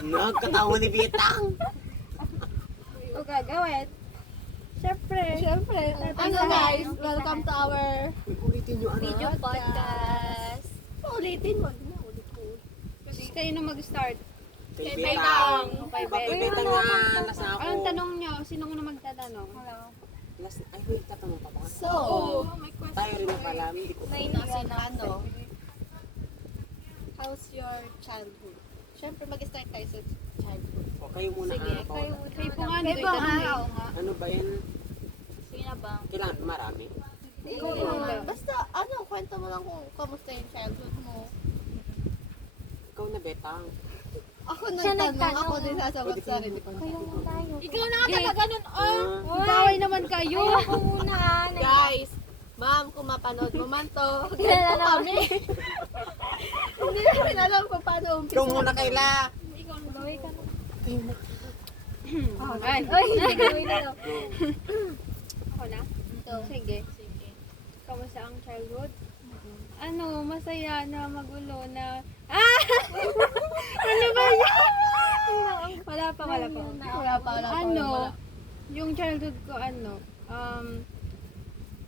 Nagkatawa ni Bitang. O gagawin. Siyempre. Ano guys, welcome to our Ulitin nyo ano? Video podcast. ulitin mo. Ulit ko. Kasi kayo na mag-start. Kay Betang. Kay Bakit Betang. Betang nga last na ako? Anong tanong nyo? Sino muna magtatanong? Last, ay, wait, tatanong pa ba? So, Tayo rin na pala. Hindi ko. ano? How's your childhood? Siyempre mag-start tayo sa childhood. O, kayo muna. Sige, ako. Kayo po nga, Kayo dito ba itanong nga? eh. Ano ba yan? Sige na ba? Kailangan marami. Ikaw naman. Basta, kwento mo lang kung kamusta yung childhood mo. Ikaw na, Betang. Ako nagtanong, ako din sasagot Pwede sa sarili ko. Ikaw na nga ganun. Ah, Baway naman kayo. Guys, ma'am, kung mapanood mo man to, ganito kami. Hindi namin alam kung paano umpisa. ikaw muna, Kayla. Ay. Go. Ako na? Sige. Kamusta ang childhood? Ano, masaya na magulo na... Ano ba yan? Wala pa. Wala pa. Ano, yung childhood ko,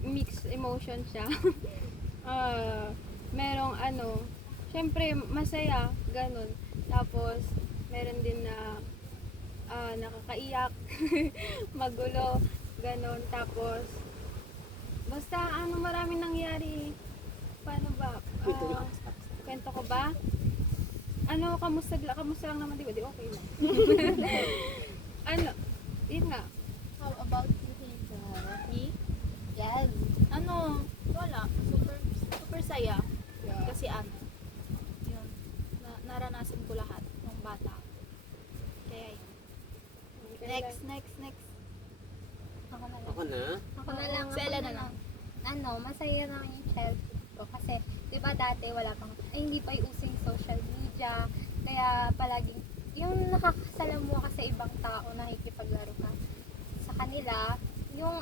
mixed emotion siya. Merong syempre masaya, ganun. Tapos, meron din na nakakaiyak, magulo, ganun. Tapos, basta maraming nangyari. Paano ba? Kwento ko ba? Kamusta lang naman, di ba? Di okay lang. Yun nga. How about you, Hazel? Me? Yes. Wala. Super saya. Yeah. Kasi yun, naranasan ko lahat ng bata. Kaya yun. Next. Ako na lang. Ako na? Ako na lang. Sela na lang. Masaya na yung childhood ko. Kasi, di ba dati hindi pa uso yung social media. Kaya palaging, yung nakakasalamuha ka sa ibang tao, nakikipaglaro ka sa kanila, yung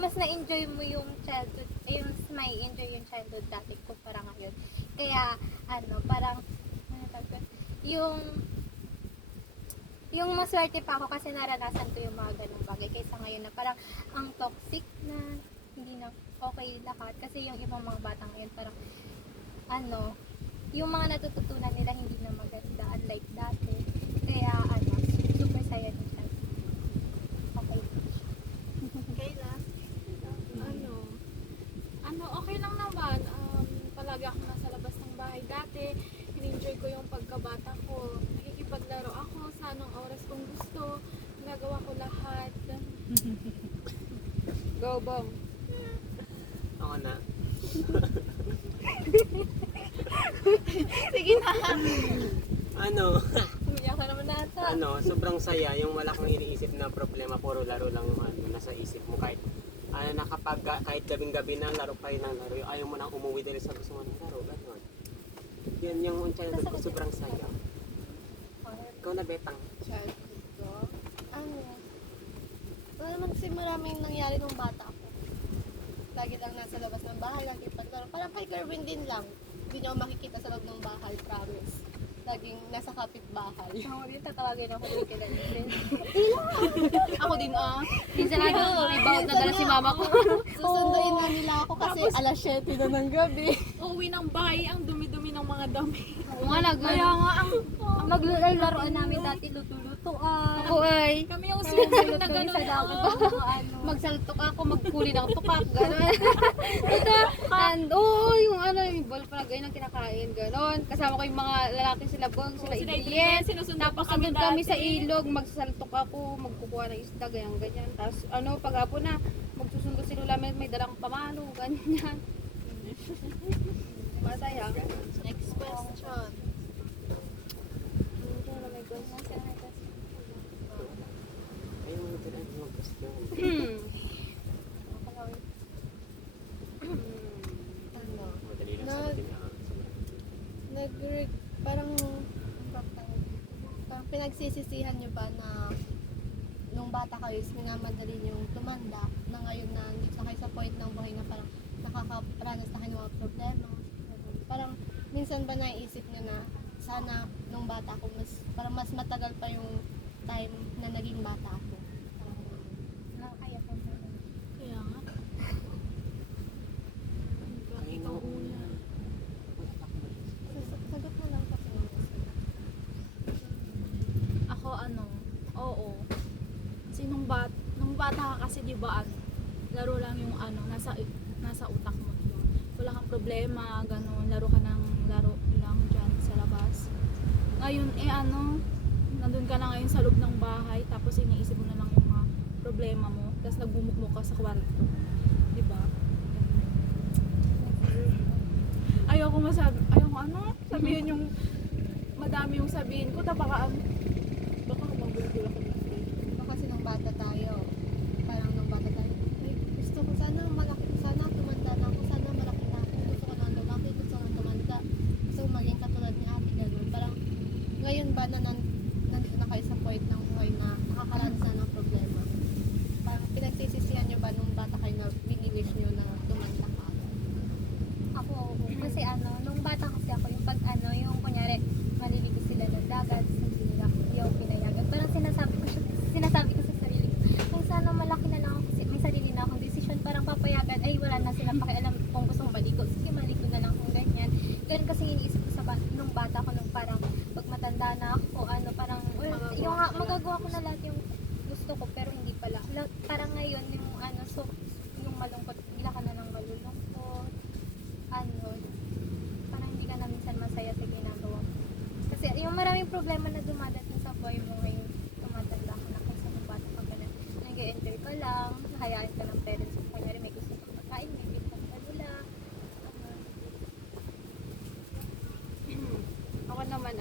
mas na-enjoy mo yung childhood, yung mas may enjoy yung childhood dati kumpara ngayon. Kaya, parang, yung maswerte pa ako kasi naranasan ko yung mga ganong bagay kaysa ngayon na parang ang toxic na hindi na okay lahat kasi yung ibang mga bata ngayon parang yung mga natututunan nila hindi na maganda unlike dati kaya super saya ng childhood. Okay. Kayla? Okay lang naman. Palagi ako nasa labas ng bahay dati. In-enjoy ko yung pagkabata ko. Nakikipaglaro ako sa anong oras kong gusto. Nagawa ko lahat. Go, Bong. Ako na. Sige na. Umiyak ka naman nata. Sobrang saya. Yung wala kang iniisip na problema, puro laro lang yung nasa isip mo. Kahit, kahit gabing-gabi na, laro pa rin ng laro. Ayaw mo nang umuwi dahil sa gusto mo ng laro. Ganon. Yan yung childhood ko, sobrang saya. Ikaw na, Betang. Childhood ko? Wala naman kasi maraming nangyari nung bata ako. Lagi lang nasa labas ng bahay, lagi paglaro. Parang kay Kerwin din lang. Hindi niyo makikita sa loob ng bahay, promise. Laging nasa kapitbahay. Ako din tatawagin ako dito na Ako din Minsan lang rebound na dala si mama ko. Susunduin na nila ako kasi alas 7 na ng gabi. Uwi ng bahay, ang dumi-dumi ng mga dami. Kaya nga ang maglalaroan namin dati luto-lutoan. Ako ay, Kami yung sumulong na Kami sa gano'n. dapat magsaltok ako, magkuli ng tupak, gano'n. Yung yung ball pa ganyan ang kinakain, gano'n. Kasama ko yung mga lalaki sila Bong, sila Sila Idrien. sinusunod Tapos pa kami andun kami dati. sa ilog, magsasaltok ako, magkukuha ng isda, ganyan. Tapos paghapon na, magsusundo si Lula, may dalang pamalo, ganyan. Masaya. Next question. Ayaw mo ito lang mag-question. Madali lang sa atin. Parang pinagsisisihan nyo ba na nung bata kayo is minamadali nyo tumanda na ngayon na hindi na kayo sa point ng buhay na parang nakakaranas na kayo ng mga problema. Parang minsan ba naiisip nyo na sana nung nung bata ako, parang mas matagal pa yung time na naging bata ako. Parang ganun. Nakakaya ko na. Kaya nga. Ay, no. Sagot mo lang kasi. Ako oo. Kasi nung bata ka kasi di ba laro lang yung nasa utak mo yun. Wala kang problema, ganun, laro ka ng laro lang dyan sa labas. Ngayon nandun ka na ngayon sa loob ng bahay, tapos iniisip mo na lang yung mga problema mo, tapos nagbumukmuk ka sa kwarto. Di ba? Ayoko sabihin yung madami yung sabihin ko, baka mabulbul ako dito. Diba kasi nung bata tayo, ay, gusto ko sana tumanda na ako, sana malaki na ako, gusto ko nang lumaki, gusto ko nang tumanda, gusto ko maging katulad ni ate, gano'n. Parang, ngayon ba na nandito na kayo sa point ng buhay na nakakaranas na ng problema? Parang pinagsisisihan nyo ba nung bata kayo na wini-wish nyo na tumanda ka? Ako, kasi nung bata kasi ako, yung pag yung kunyari, maliligo sila ng dagat, hindi nila yung pinayagan. Parang sinasabi ko sa sarili ko, ay sana malaki na lang ako, kasi may sarili na akong desisyon, parang papayagan, ay wala na silang pakialam kung gusto kong maligo, sige maligo na lang kung ganyan. Ganun kasi iniisip ko nung bata ko, nung parang pag matanda na ako, parang, magagawa ko na lahat yung gusto ko, pero hindi pala. Parang ngayon, yung yung malungkot, bila ka na ng malulungkot, parang hindi ka na minsan masaya sa ginagawa mo. Kasi yung maraming problema na dumadating sa buhay mo ngayon, tumatanda ka na kasi nung bata ka na, nag-enjoy ka lang, nahayaan ka ng parents mo, kanyari may gusto kang pagkain, may bilhan ka nila. Ako naman,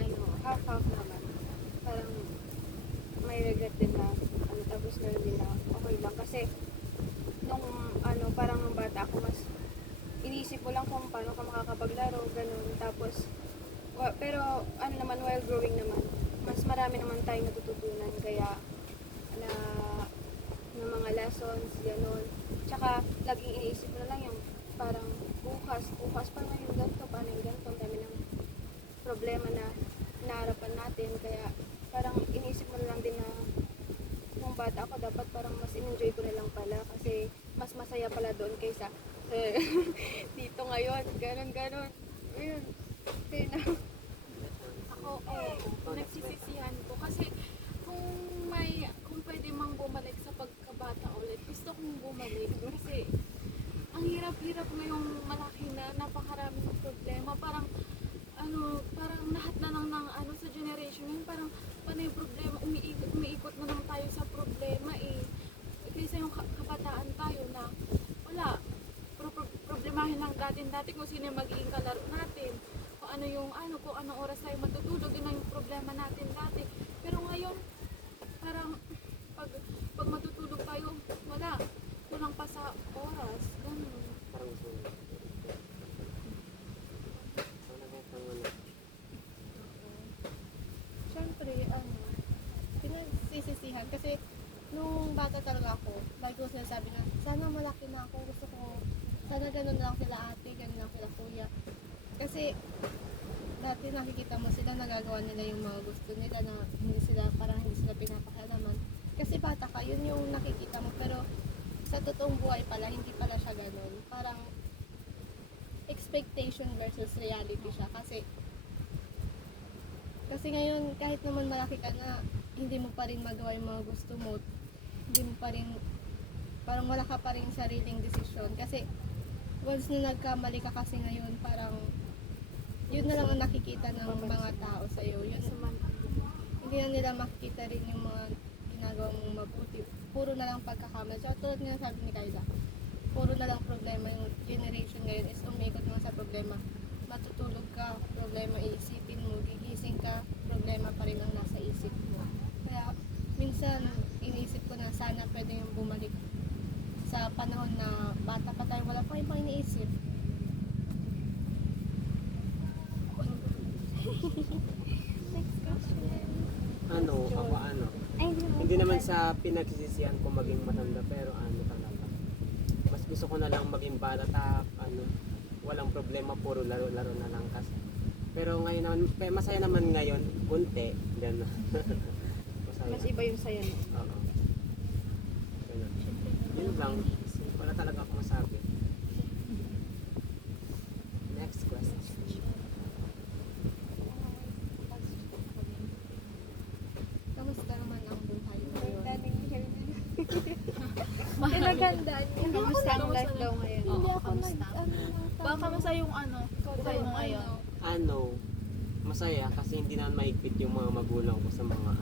half-half naman. Parang may regret din na, tapos meron din na okay lang. Kasi, nung, parang nung bata ako, mas iniisip mo lang kung paano ka makakapaglaro, ganun. Tapos, pero, naman, while growing naman, mas marami naman tayong natututunan. Kaya, ng mga lessons, ganun. Tsaka, laging iniisip mo na lang yung, parang, bukas, paano yung ganito, paano yung ganito, ang dami ng problema na naarapan natin. Kaya parang iniisip mo na lang din na nung bata ako dapat parang mas in-enjoy ko na lang pala kasi mas masaya pala doon kaysa dito ngayon, ganon. Ayun. Kaya na. Ako, nagsisisihan ko kasi kung pwede mang bumalik sa pagkabata ulit, gusto kong bumalik kasi ang hirap-hirap ngayong malaki na, napakaraming problema, parang lahat na lang ng sa generation yun, parang panay problema, umiikot na lang tayo sa problema kaysa yung kabataan tayo na wala, problemahin lang dati kung sino yung magiging kalaro natin, kung anong oras tayo matutulog, yun lang yung problema natin dati. Pero ngayon, parang pag matutulog tayo, kulang pa sa oras, ganun. Parang gusto mo. Siyempre, pinagsisisihan kasi nung bata talaga ako, lagi ko sinasabi na sana malaki na ako, gusto ko sana ganun lang sila ate, ganun lang sila kuya. Kasi dati nakikita mo sila, nagagawa nila yung mga gusto nila na hindi sila pinapakialaman. Kasi bata ka, yun yung nakikita mo, pero sa totoong buhay pala, hindi pala siya ganun. Parang expectation versus reality siya. Kasi ngayon, kahit naman malaki ka na, hindi mo pa rin magawa yung mga gusto mo. Hindi mo pa rin, parang wala ka pa rin sariling desisyon. Kasi once na nagkamali ka kasi ngayon, parang yun na lang ang nakikita ng mga tao sa'yo. Yun, hindi na nila makikita rin yung mga ginagawa mong mabuti. Puro na lang pagkakamali. So, tulad nga sabi ni Kayla, puro na lang problema. Yung generation ngayon is umikot lang sa problema. Matutulog ka, problema iisipin mo, gigising ka, problema pa rin ang nasa isip mo. Kaya minsan iniisip ko na sana pwede yung bumalik sa panahon na bata pa tayo, wala pa yung pang iniisip. Next question. Ako Ay, hindi naman sa pinagsisisihan ko maging matanda, pero talaga. Mas gusto ko na lang maging bata, walang problema, puro laro-laro na lang kasi. Pero ngayon naman, masaya naman ngayon, kunti. Then, masaya. Mas iba yung saya mo. Oo. Ganun. Yun lang. Wala talaga akong masabi. Next question. Kamusta naman ang buhay mo ngayon? Pinaghandaan niya. Kamusta ang life daw ngayon? Hindi ako kamusta? Baka kamusta yung buhay mo ngayon? Ano, masaya kasi hindi na mahigpit yung mga magulang ko sa mga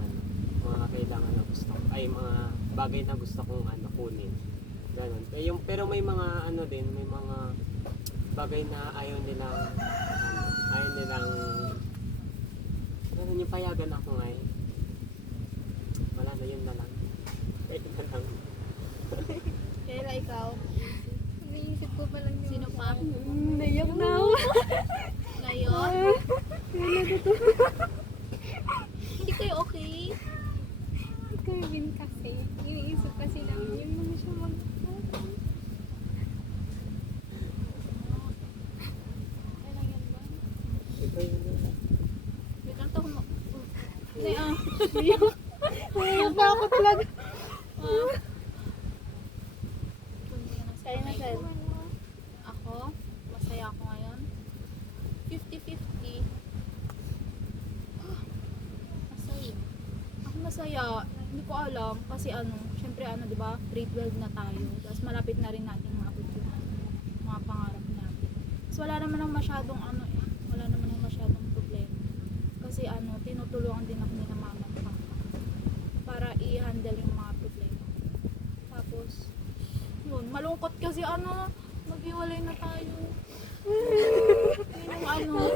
mga kailangan na gusto ay mga bagay na gusto kong kunin. Ganon. Pero may mga din, may mga bagay na ayaw nilang ganun yung payagan ako ngayon. Wala na, yun na lang. Pwede na lang. Kaya ikaw? Iniisip ko pa lang yung... Sino pa? Naiyak na ako. Ngayon? Hindi kayo okay? Carvin kasi. Iniisip kasi namin yung mga siya mag... Kailan yan ba? Ito yun na. Wait lang to. Hindi Naiyak na ako talaga. Kaya na sir. Ako? Masaya ako ngayon? 50-50. Masaya. Ako masaya. Hindi ko alam. Kasi syempre di ba? Grade 12 na tayo. Tapos malapit na rin natin maabot yung mga pangarap natin. Tapos wala naman ang masyadong wala naman ang masyadong problema. Kasi tinutulungan din ako nila mama at papa para i-handle yung mga problema. Tapos, yun, malungkot kasi maghiwalay na tayo. Yun yung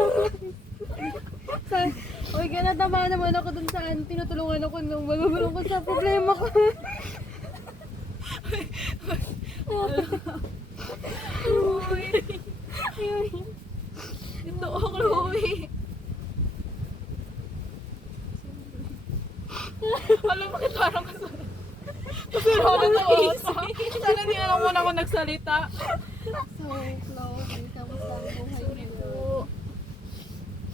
Uy, ganatama naman ako dun saan. Tinutulungan ako nung magulong ko sa problema ko. ito ako, Chloe. Alam mo, bakit parang kasali? Kasi ako nag-iisa. Sana hindi na lang muna ako nagsalita. So, Chloe, kamusta ang buhay Sorry mo? po.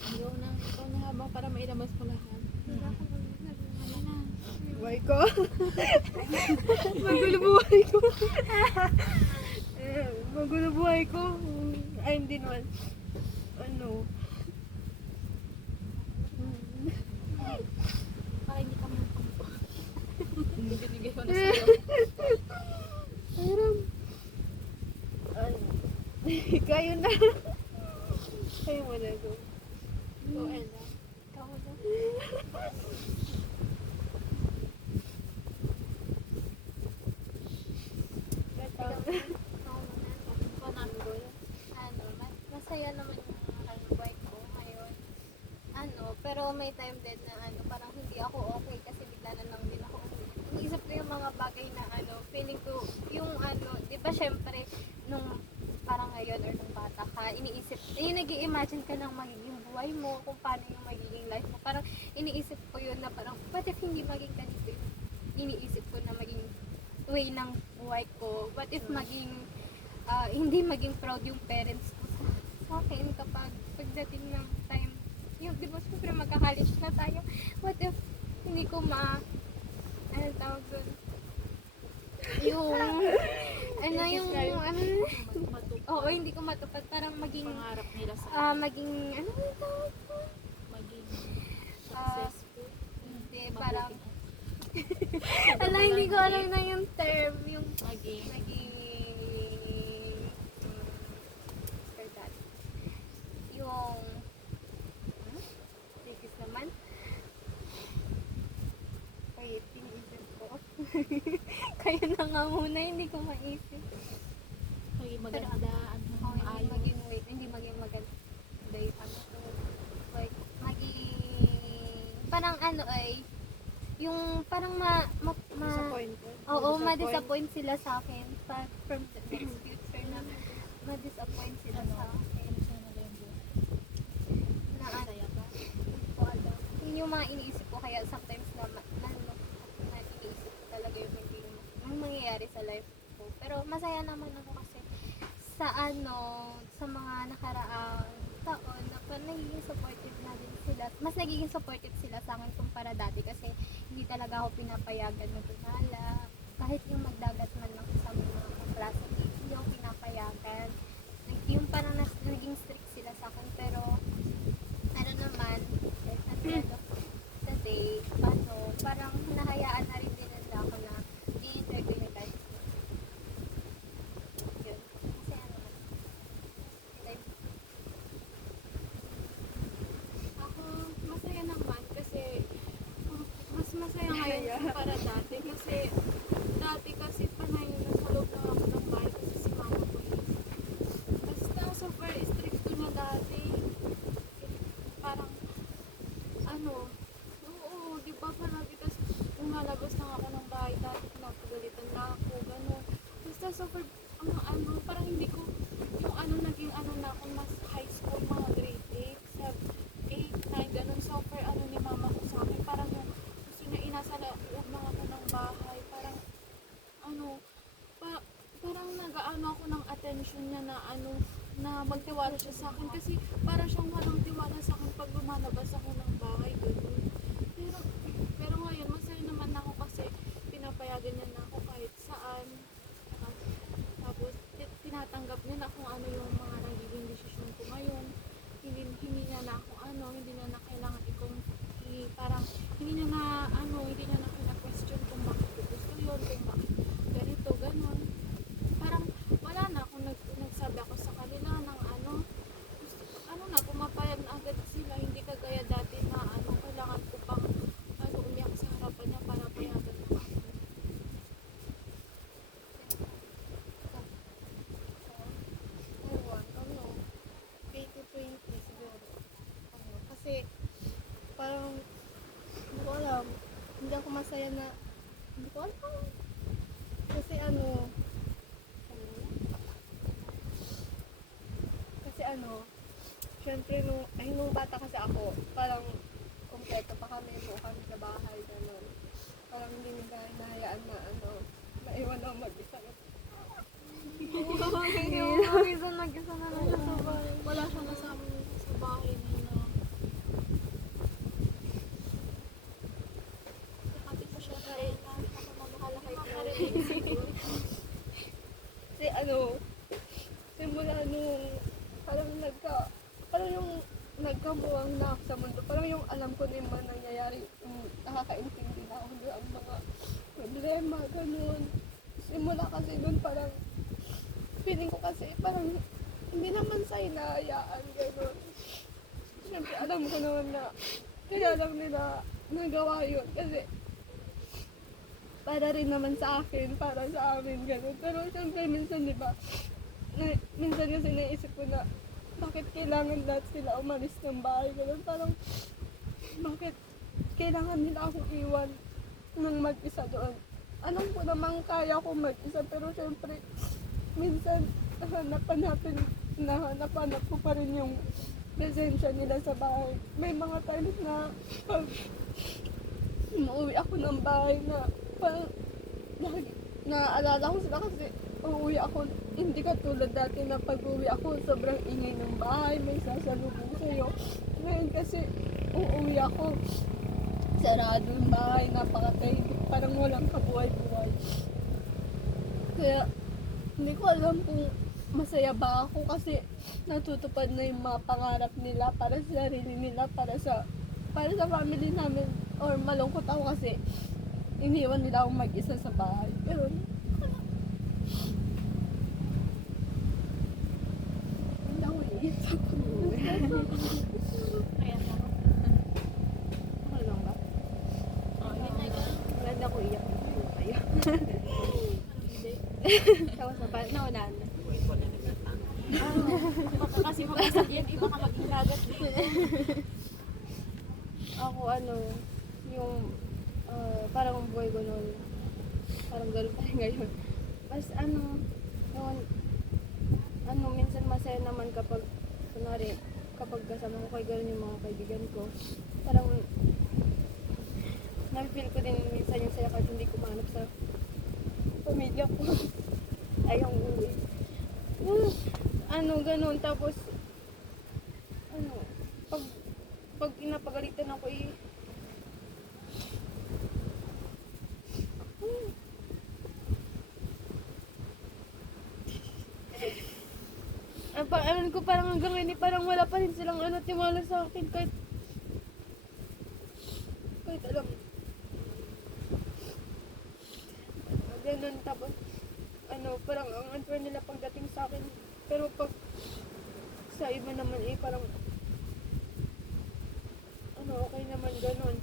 Ikaw na habang para mailabas ko lahat. Buhay ko. Magulo buhay ko. Magulo buhay ko. Ay, hindi naman. Para hindi ka magpampo. Binigay ko na sa'yo. Parang, kayo na. Kayo mo na go. Go, Ella. Ikaw na. Masaya naman yung buhay ko ngayon. Pero may time din na parang hindi ako okay kasi bigla na lang din ako iniisip ko yung mga bagay na feeling ko yung di ba syempre nung parang ngayon or nung bata ka, iniisip, yung nag-i-imagine ka ng magiging buhay mo, kung paano yung magiging life mo. Parang iniisip ko yun na parang, what if hindi maging ganito yung iniisip ko na maging way ng buhay ko? What if maging, hindi maging proud yung parents ko sa akin kapag pagdating ng time, yung di ba syempre magka-college na tayo, what if hindi ko anong tawag dun? Oo, hindi ko matupad. Parang maging, Pangarap nila sa maging, ano yung tawag ko? maging Ah, successful. Hindi, parang, hindi ko alam na yung term, yung Maging for that. Yung, Tikis naman. Wait, inisip ko. Kayo na nga muna, hindi ko maisip. maganda, Hindi maging maganda yung like, parang yung parang Disappointed. oo, ma-disappoint sila sa akin from the next future na ma-disappoint sila sa akin na hindi ko alam. Yun yung mga iniisip ko kaya sometimes na iniisip ko talaga yung mangyayari sa life ko. Pero masaya naman ako kasi sa mga nakaraang taon na nagiging supportive na din sila. Mas nagiging supportive sila sa akin kumpara dati kasi hindi talaga ako pinapayagan na gumala. Kahit yung magdagat man lang sa mga kaklase, hindi ako pinapayagan. Yung parang naging strict sila sa akin, pero ano naman, at the end of the day, parang nahayaan na rin din nila ako na i-enjoy ko yung life ko. Yun. Kasi ano naman, life. Ako, masaya naman kasi mas masaya ngayon para dati kasi panay nasa loob lang ako ng bahay kasi si mama ko basta super strict na dati. Parang oo, di ba palagi kasi lumalabas lang ako ng bahay dati pinapagalitan na ako, gano'n. Basta super, parang hindi ko, yung naging na ako, mas high school, mga grade 8, 8, 9, gano'n. Super, ni mama ko sa akin, parang yung gusto niya inasa loob lang ako ng bahay, parang, parang nag-aano ako ng attention niya na na magtiwala siya sa akin kasi parang siyang walang tiwala sa akin pag lumalabas ako ng bahay, gano'n. Pero ngayon, masaya naman ako kasi pinapayagan niya na ako kahit saan. Tapos, tinatanggap niya na kung ano yung mga nagiging desisyon ko ngayon. Hindi niya na ako hindi niya na kailangan parang, hindi niya na kina-question kung bakit ko gusto yun, kung bakit ganito, gano'n. Parang, wala na akong nagsabi ako sa kanila ng pumapayag na agad sila, hindi kagaya dati na kailangan ko pang umiyak sa harapan niya para payagan na ako. Ewan, 80-20 siguro. Kasi, parang, hindi ko alam, hindi ako masaya na, hindi ko alam. Kasi syempre nung bata kasi ako, parang kompleto pa kami, buo kami sa bahay, gano'n. Parang hindi nila hinahayaan na maiwan ako mag-isa. Nag-isa na lang siya sa bahay. Wala siya na sa amin sa bahay nila. Nakapit ko siya kaya na ako mamahal kay Karen. Kasi simula nung parang yung nagkamuwang na ako sa mundo, parang yung alam ko na yung mga nangyayari, nakakaintindi na ako ng mga problema, ganun. Simula kasi nun parang, feeling ko kasi parang hindi naman sa hinahayaan, ganun. Siyempre alam ko naman na kaya lang nila nagawa yun kasi para rin naman sa akin, para sa amin, ganun. Pero siyempre minsan, di ba, minsan kasi naisip ko na bakit kailangan lahat sila umalis ng bahay, ganun. Parang bakit kailangan nila akong iwan ng mag-isa doon. Alam ko namang kaya ko mag-isa, pero syempre minsan nahanap ko pa rin yung presensya nila sa bahay. May mga times na pag umuwi ako ng bahay na parang naaalala ko sila kasi uuwi ako, hindi katulad dati na pag-uwi ako, sobrang ingay ng bahay, may sasalubong sa'yo. Ngayon kasi, uuwi ako, sarado yung bahay, napaka-tahimik, parang walang kabuhay-buhay. Kaya, hindi ko alam kung masaya ba ako kasi natutupad na yung mga pangarap nila para sa sarili nila, para sa family namin. Or malungkot ako kasi iniwan nila akong mag-isa sa bahay. Pero, hindi ako iiyak. Kaya na. Ano lang ba? Wala ako iyak. Kayo. Tapos na pa, naunahan na. Kasi mabasag yan, iba ka maging lagat. Ako yung parang buhay ko noon, parang gano'n pa rin ngayon. Mas noon, minsan masaya naman kapag, kunwari, kapag kasama ko kay gano'n yung mga kaibigan ko. Parang, na-feel ko din minsan yung saya kahit hindi ko mahanap sa pamilya ko. Ayaw uwi. Gano'n. Tapos, ewan ko, parang hanggang ngayon, parang wala pa rin silang tiwala sa akin kahit alam. Ganun, tapos, parang ang unfair nila pagdating sa akin. Pero pag sa iba naman parang, okay naman ganun.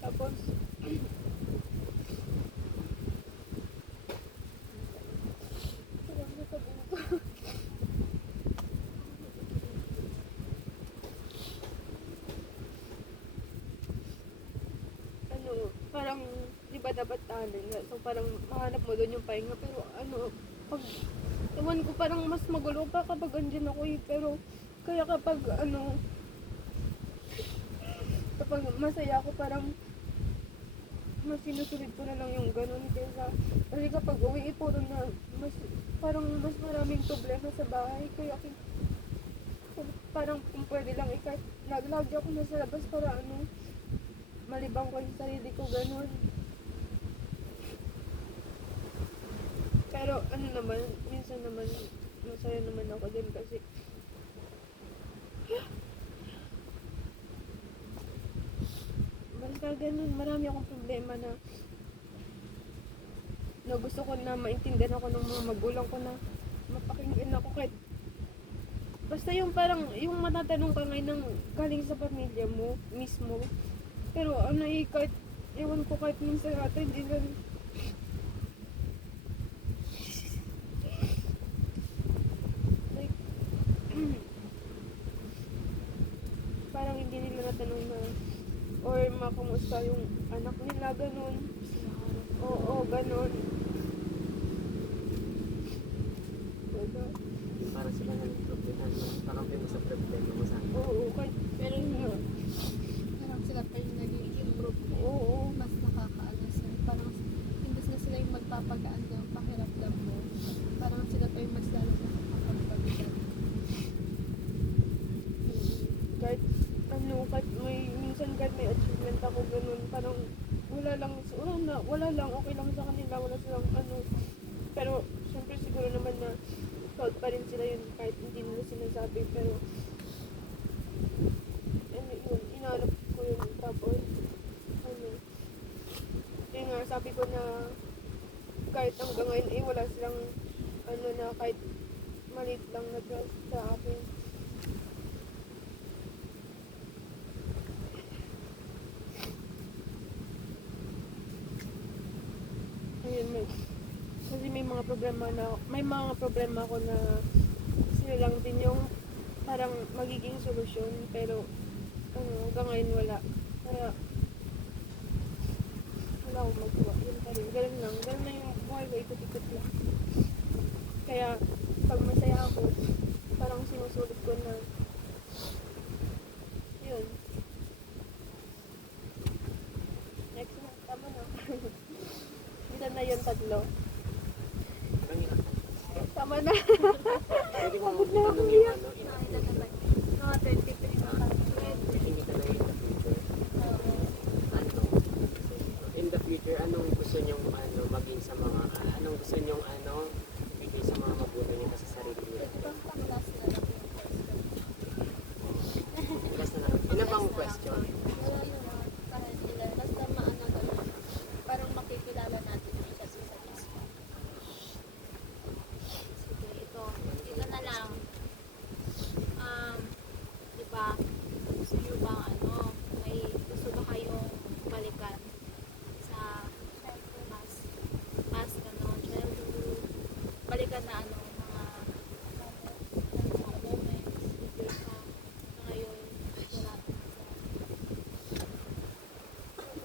Tapos, parang nasabihin ko. Parang, di ba dapat talent? So, parang mahanap mo doon yung pahinga. Pero, pag, ewan ko, parang mas magulo pa kapag andyan ako Pero, kaya kapag, kapag masaya ako, parang, mas sinusulit ko na lang yung ganun. Kasi kapag uwi, puro na, parang mas maraming problema sa bahay. Kaya, parang kung pwede lang, kahit lagi ako nasa labas para, malibang ko yung sarili ko, ganun. Pero naman, minsan naman, masaya naman ako din kasi basta ganun, marami akong problema na gusto ko na maintindihan ako ng mga magulang ko na mapakinggan ako kahit basta yung parang, yung matatanong ka ngayon ng galing sa pamilya mo mismo. Pero kahit, ewan ko kahit minsan natin, hindi lang. Like, parang hindi nila natanong na, or makamusta yung anak nila, ganun. Oo, ganun. Diba? Parang sila na problema, parang mo sa problema mo sa akin. Oo, kahit, pero Parang sila pa yung nag-i-improve. oo. Mas nakakaano sila. Parang imbes na sila yung magpapagaan ng pakiramdam mo. Parang sila pa yung mas lalo nakakapagpabigat. Kahit kahit minsan kahit may achievement ako ganun, parang wala lang, okay lang sa kanila, wala silang pero syempre siguro naman na proud pa rin sila yun kahit hindi nila sinasabi, pero yun, inaalap ko yun, tapos yun nga, sabi ko na kahit hanggang ngayon wala silang na kahit maliit lang na trust sa akin. Ayun, kasi may mga problema ako na sila lang din yung parang magiging solusyon, pero hanggang ngayon wala. Kaya wala akong magawa. Yun pa rin. Ganun lang yung buhay ko, ikot-ikot lang. Kaya pag masaya ako, parang sinusulit ko na yun. Next na, tama na. Dito na yun, tatlo. Parang yun. Tama na. Pwede mo magtanong yung Mga 23 na hindi ka na in the future. In the future, anong gusto nyong maging sa mga, anong gusto nyong bigay sa mga magulang niyo sa sarili niyo? Last na lang yung question. Last na lang. Ano bang question? Wala naman. Kahit ilan. Basta maano ka lang. Parang makikilala natin yung isa sa isa. Sige, ito na lang. Diba, gusto nyo bang may gusto ba kayong balikan sa mas childhood, balikan na mga moments with your sa na ngayon, wala na.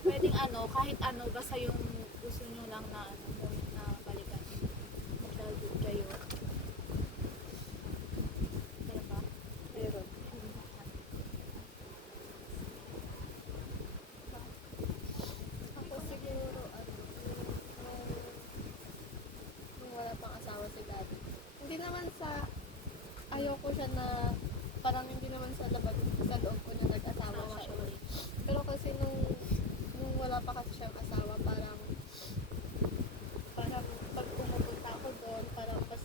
Pwedeng kahit basta yung gusto nyo lang na moment na balikan. Childhood kayo. Kaya ba? Meron. Ako siguro, nung wala pang asawa si daddy. Hindi naman sa, ayaw ko siya na, parang hindi naman sa labag, sa loob ko na nag-asawa siya ulit. Pero kasi nung wala pa kasi siyang asawa, parang pag pumupunta ako doon, parang mas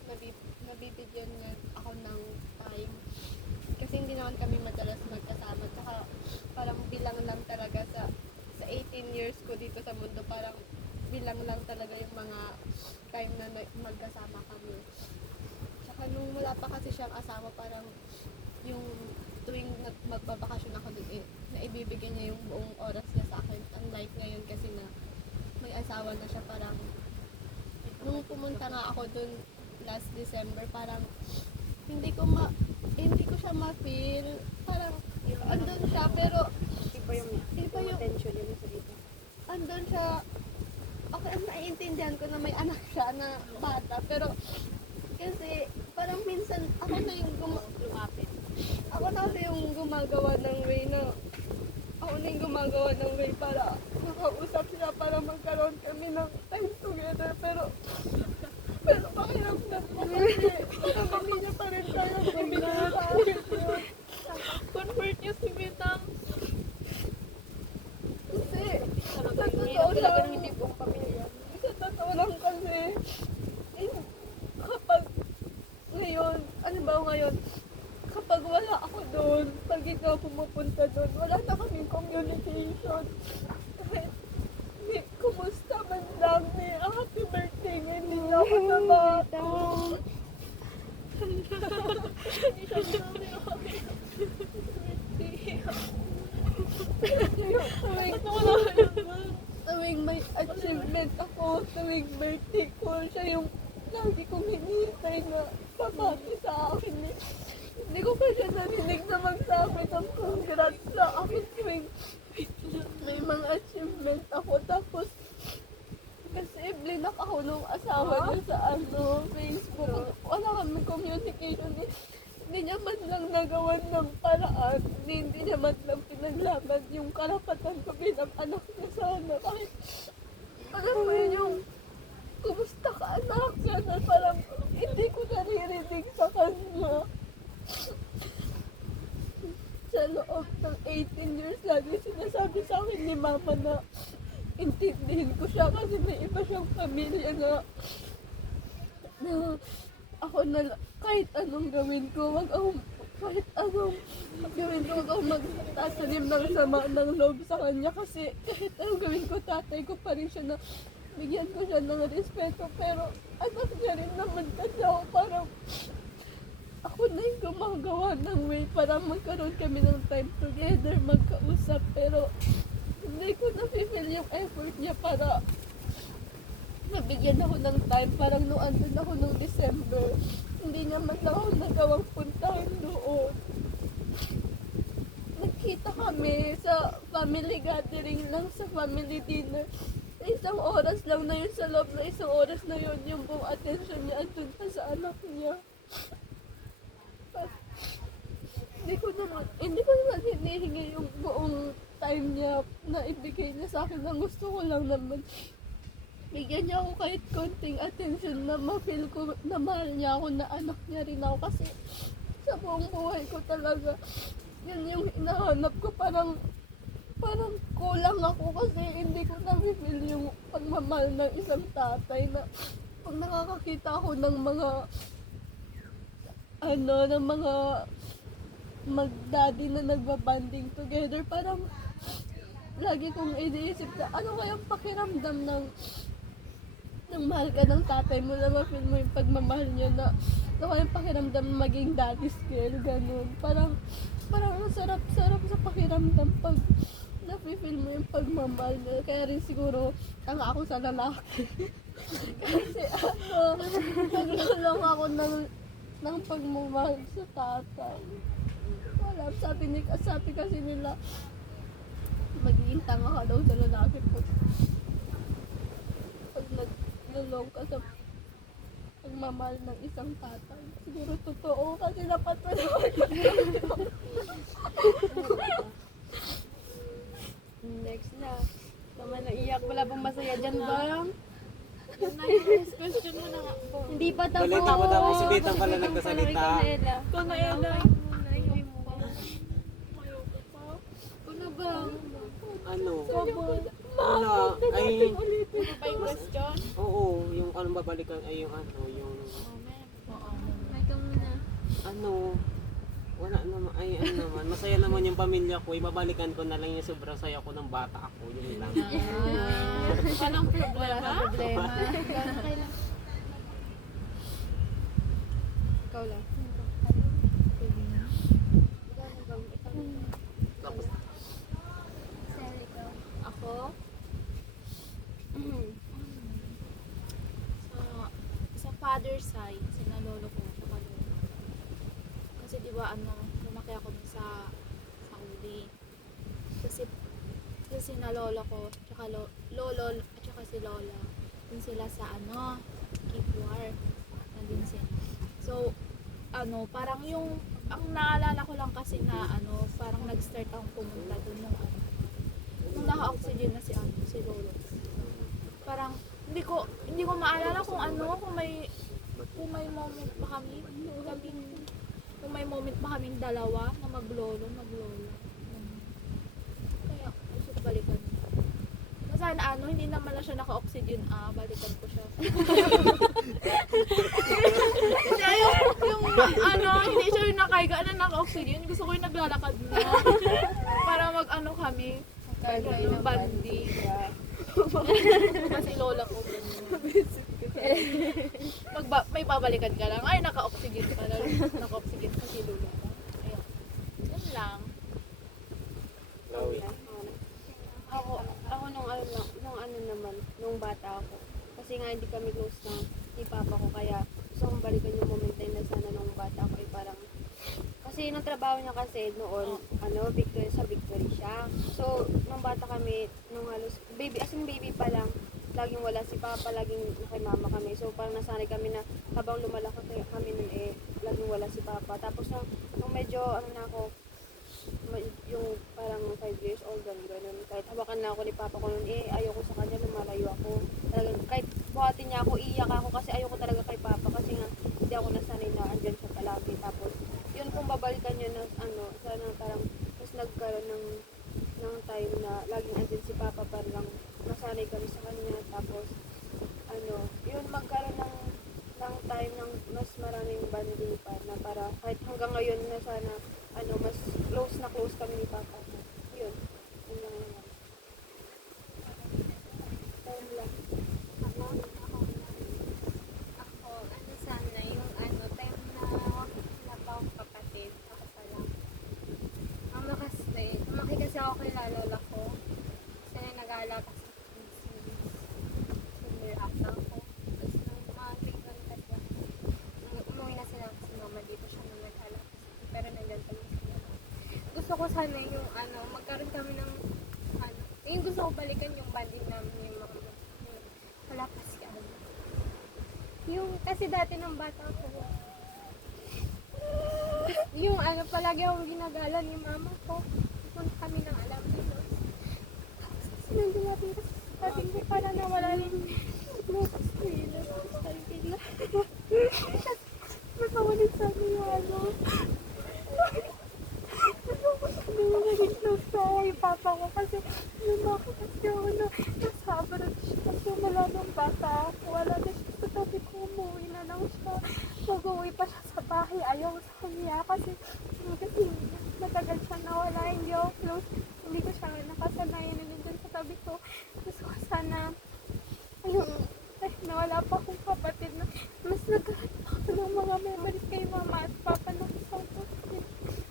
talaga sa 18 years ko dito sa mundo, parang bilang lang talaga yung mga time na magkasama kami. Tsaka nung wala pa kasi siyang asawa, parang yung tuwing magbabakasyon ako dun, naibibigay niya yung buong oras niya sa akin. Unlike ngayon kasi na may asawa na siya, parang nung pumunta nga ako dun last December, parang hindi ko siya ma-feel. Parang andun siya, pero Iba yung attention yun sa dito. andun siya. Okay, naiintindihan ko na may anak siya na bata, pero kasi parang minsan ako na yung lumapit. Ako na kasi yung gumagawa ng way para makausap siya, para magkaroon kami ng time together, pero pakiramdam ko kasi parang hindi niya pa rin kaya kumita sa akin yun. Convert niyo si Bitang. Kasi sa Hirap totoo talaga lang, ng hindi buong pamilya. sa totoo lang kasi, kapag ngayon, kapag wala ako doon, pag ikaw pumupunta doon, wala na kaming communication. Kahit kumusta man lang, happy birthday, hindi niya ako nabata. Tuwing may achievement ako, tuwing birthday ko, siya yung lagi kong hinihintay na pabati sa akin. Hindi ko pa siya narinig na magsabi ng congrats sa akin tuwing may mga achievement ako. Tapos, kasi blinak ako nung asawa niya sa Facebook. Wala kami communication. Hindi niya man lang nagawan ng paraan. Hindi niya man lang pinaglaban yung karapatan ko bilang anak niya sana. Kahit, alam mo yun yung, kumusta ka anak? Sana parang hindi ko naririnig sa kanya. Sa loob ng 18 years, lagi sinasabi sa akin ni mama na intindihin ko siya kasi may iba siyang pamilya na ako na kahit anong gawin ko, wag akong magtatanim ng sama ng loob sa kanya kasi kahit anong gawin ko, tatay ko pa rin siya na bigyan ko siya ng respeto, pero anak niya rin naman kasi ako, parang ako na yung gumagawa ng way para magkaroon kami ng time together, magkausap, pero hindi ko na-feel yung effort niya para mabigyan ako ng time. Parang nung andun ako nung December, hindi niya man lang ako nagawang puntahan doon. Nagkita kami sa family gathering lang, sa family dinner. Isang oras lang na yun, sa loob na isang oras na yun, yung buong attention niya andun pa sa anak niya. Hindi ko naman hinihingi yung buong time niya na ibigay niya sa akin. Ang gusto ko lang naman, bigyan niya ako kahit konting attention na ma-feel ko na mahal niya ako, na anak niya rin ako. Kasi sa buong buhay ko talaga, yun yung hinahanap ko. Parang kulang ako kasi hindi ko na-feel yung pagmamahal ng isang tatay na pag nakakakita ako ng mga mag-daddy na nagbabanding together, parang lagi kong iniisip na ano kayang pakiramdam ng mahal ka ng tatay mo, na ma-feel mo yung pagmamahal niya, na ano kayang pakiramdam maging daddy's girl, ganun. Parang ang sarap sa pakiramdam pag na-feel mo yung pagmamahal niya. Kaya rin siguro tanga ako sa lalaki. Kasi naglulong ako ng pagmamahal sa tatay. Wala, sabi kasi nila, magiging tanga ka daw sa lalaki pag naglulong ka sa pagmamahal ng isang tatay. Siguro totoo kasi napatunayan ko. Next na. Naman naiyak. Wala bang masaya dyan bang? Yun na yung next question mo na nga po. Hindi pa tapos. Galing tapos si Betang pala nagsasalita. Ikaw na yan na. Ano ba? Ano? Wala, Ay, Ano ba yung question? oo, yung anong babalikan ay yung ano, yung Oh, meron po. May ka muna. ano, Wala naman, ay ano naman, masaya naman yung pamilya ko, ibabalikan ko na lang yung sobrang saya ko ng bata ako, yun lang. Walang problema. Problema. Okay lang. Ikaw lang. Tapos, Sally, ikaw. Ako, sa father side, sina lolo ko, tsaka lolo. Kasi di ba lumaki ako dun sa uli. Kasi sina lolo ko, tsaka lolo, at tsaka si lola, dun sila sa Kipwar. Nandun sila. So, parang ang naalala ko lang kasi na parang nag-start akong pumunta dun nung naka-oxygen na si lolo. Parang hindi ko maalala kung may moment pa kami, kung may moment pa kaming dalawa na maglola. Kaya gusto ko balikan. Sana hindi naman na siya naka-oxygen, balikan ko siya. Hindi siya yung nakaiga na naka-oxygen. Gusto ko yung naglalakad na. Para kami, yung bandi. Kasi lola ko. May babalikan ka lang. Ay, naka-oxygen ka lang. Naka-oxygen kasi lola ko. Ayun. Yun lang. Chloe. Ako nung bata ako. Kasi nga hindi kami close ni papa ko, kaya gusto kong balikan yung moment na sana nung bata ako parang kasi nung trabaho niya kasi noon, Victory siya. So, nung bata kami, nung halos baby pa lang, laging wala si papa, laging kay mama kami. So, parang nasanay kami na habang lumalaki kami nun laging wala si papa. Tapos nung medyo na ako, yung parang 5 years old, ganun. Kahit hawakan na ako ni papa ko nun, ayoko sa kanya, lumalayo ako. Talagang, kahit buhatin niya ako, iiyak ako kasi ayoko talaga kay papa kasi nga, hindi ako nasanay na andyan siya palagi. Tapos, yun kung babalikan niya na, sana parang, mas nagkaroon ng time na laging andyan si papa, parang nasanay kami sa kanya. Tapos, yun, magkaroon ng time ng mas maraming bonding pa na para kahit hanggang ngayon na sana mas close kami ni papa. Yun lang naman. Time lang. Ako, sana, yung time na wala pa akong kapatid, ako pa lang. Lumaki kasi ako kay lola ko. Kasi nag-aalaga sa senior ata ko. Tapos nung mga grade 1 kasi umuwi na sila kasi mama dito siya nung nag-aalaga. Pero nandyan pa rin sila. Gusto ko sana yung magkaroon kami ng yung gusto ko balikan yung banding namin yung mga wala pa si yung kasi dati ng bata ko yung palagi akong ginagala ni mama ko punta kami ng alam dito tapos kasi nandun natin kasi ko para nawala yung lupas ko yun sabi bigla kasi makawalit sa amin yung naging close sa yung papa ko kasi lumaki kasi ako nasa abroad siya kasi wala nang bata ako, wala na siya sa tabi ko, umuwi na lang siya, mag-uwi pa siya sa bahay, ayaw sa kanya kasi matagal siya nawala, hindi ako close, hindi ko siya nakasanayan na nandun sa tabi ko. Gusto ko sana nawala pa akong kapatid na mas nagkaroon pa ako ng mga memories kay mama at papa na isang kapatid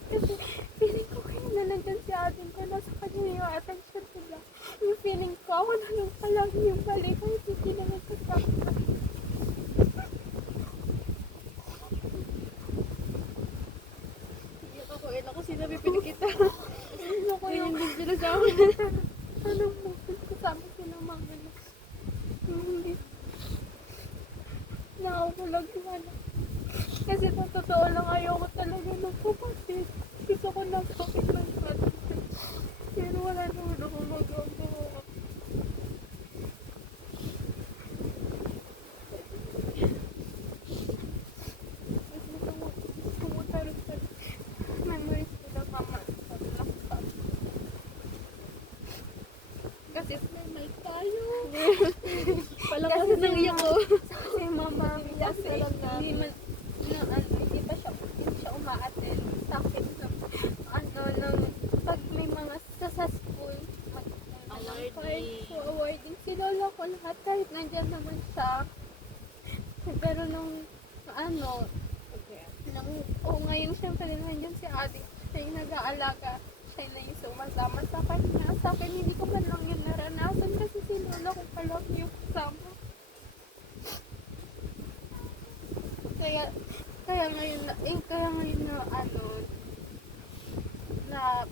kasi feeling ko kayo na nandyan si atin ko na sa kanya yung attention nila, yung feeling ko ako na lang palagi yung balik ang hindi na nagkasama. Iyak ako kasi nabipinig kita. Iyak ko yung hindi sila sa akin. Anong moment kasama sila mga na hindi nakakulag yung kasi sa totoo lang ayoko talaga ng kapatid. Gusto ko ng kapatid ng kapatid. Pero wala naman ako magagawa. Kasi kumutarin sa memories ko na mama sa laptop. Kasi may tayo. Kasi nang iyak ko. Kasi mama, kasi hindi pa siya ma-attend sa akin ng pag may mga sa school, Awarding. awarding. Si Lola ko lahat kahit nandyan naman siya. Pero nung ngayon syempre nandiyan si ate, siya yung nag-aalaga, siya na yung sumasama sa kanya. Sa akin, hindi ko man lang yun naranasan kasi si Lola ko pala yung kasama. Kaya ngayon na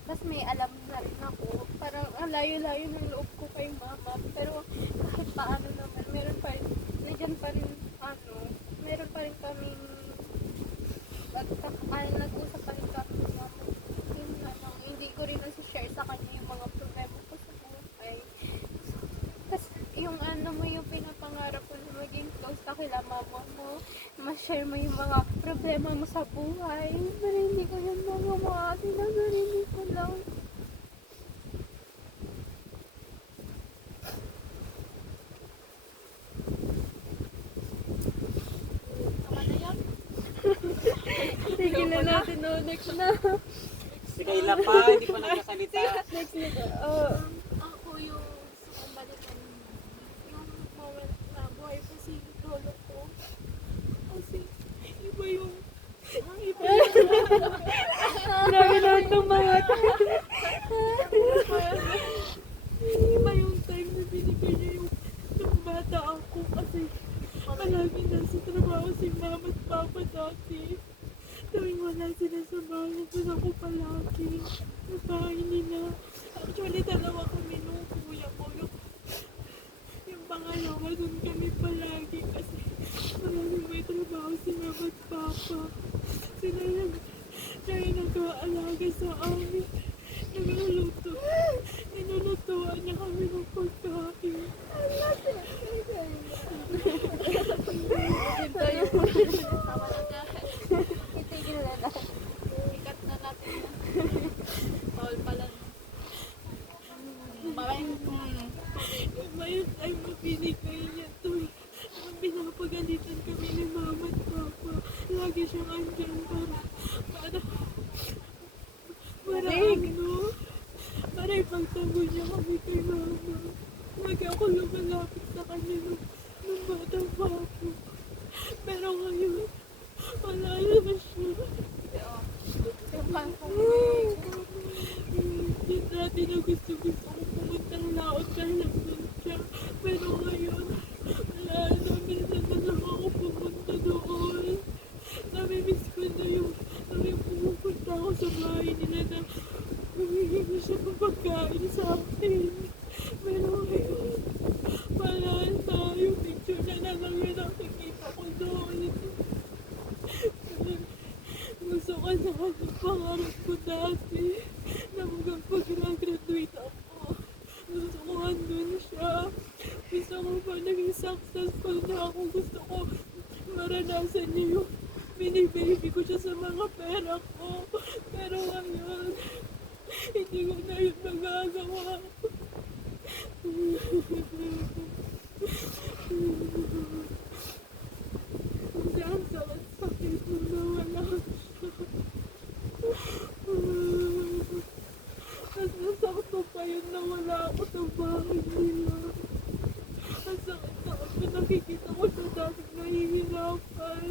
mas may alam na rin ako. Parang ang layo-layo ng loob ko kay mama. Pero kahit paano naman, meron pa rin, nandiyan pa rin, meron pa rin kaming nag-usap pa rin kami ng mama. Hindi ko rin nasi-share sa kanya yung mga problema ko sa buhay. Kasi yung yung pinapangarap ko na maging close ka kila mama mo, ma-share mo yung mga problema mo sa buhay. Pero hindi ko yung mga sinasarinig ko lang. Sige na natin, next na. Si Kayla pa, hindi pa nagkasalita. Next na. Ako yung gusto kong balikan yung moment na buhay pa si lolo ko. Kasi iba yung Grabe naman itong mga iba yung time na binigay niya yung bata ako kasi palagi nasa trabaho si mama at papa dati. Tuwing wala sila sa bahay, nandun ako palagi sa bahay nila. Actually, dalawa kami nung kuya ko. Yung pangalawa, dun kami palagi kasi palagi may trabaho si mama at papa. Sila yung nag-aalaga sa amin. Ninulutuan niya kami ng pagkain. Tama na dahil. itigil na lang. Ikat na natin. Bawal pala. May time na binigay niya to. Nung pinapagalitan kami ni mama at papa, lagi siyang andyan para ipagtanggol niya kami kay mama. Lagi ako lumalapit sa kanya nung batang pa ako. Pero ngayon, wala na siya. Dati na gusto ko pumunta ng laot dahil nandun siya. Pero ngayon, wala na. Minsan na lang ako pumunta doon. Namimiss ko na yung pumupunta ako sa bahay nila na humihingi siya ng pagkain sa akin. Pero ngayon, wala na. Yung picture na lang yung nakikita ko doon. Gusto ko na yung pangarap ko dati na mag-graduate ako. Gusto ko andun siya. Gusto ko pa naging successful na ako. Gusto ko maranasan niya yung binibaby ko siya sa mga pera ko. Pero ngayon, hindi ko na yun magagawa. Kasi ang sakit mo na wala siya. Mas nasakto pa yun na wala ako sa bahay nila. Ang sakit ko nakikita ko siya dati nahihirapan.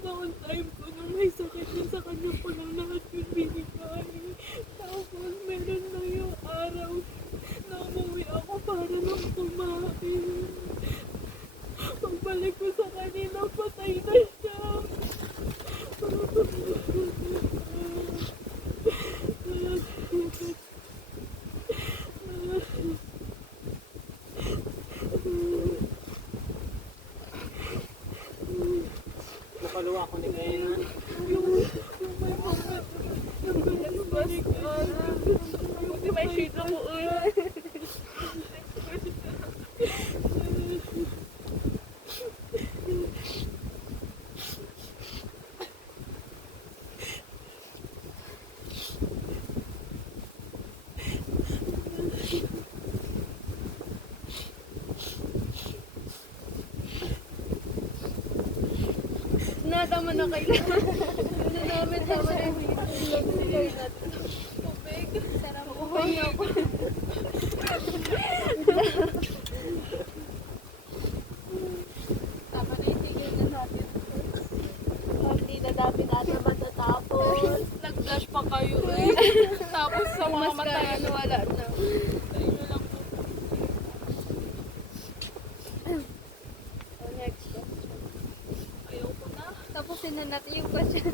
Noong time ko nung may sakit niya sa kanya ko lang lahat yung binigay. Tapos meron na yung araw na umuwi ako para lang kumain. Pagbalik ko sa kanina, patay na siya. Napaluwa ako ni Kayla. Yung may mga nagbalik hindi may shade ako. tama na kailangan. Ano namin, tama na yung Tubig. sarap mo. Kanya ko. Tama na yung tigil na natin. Hindi na namin natin matatapos. Nag-flash pa kayo eh. Tapos sa mga Mas mata kaya na wala na. tayo na lang po. Oh, next question. Ayaw ko na. Tapusin na natin yung question.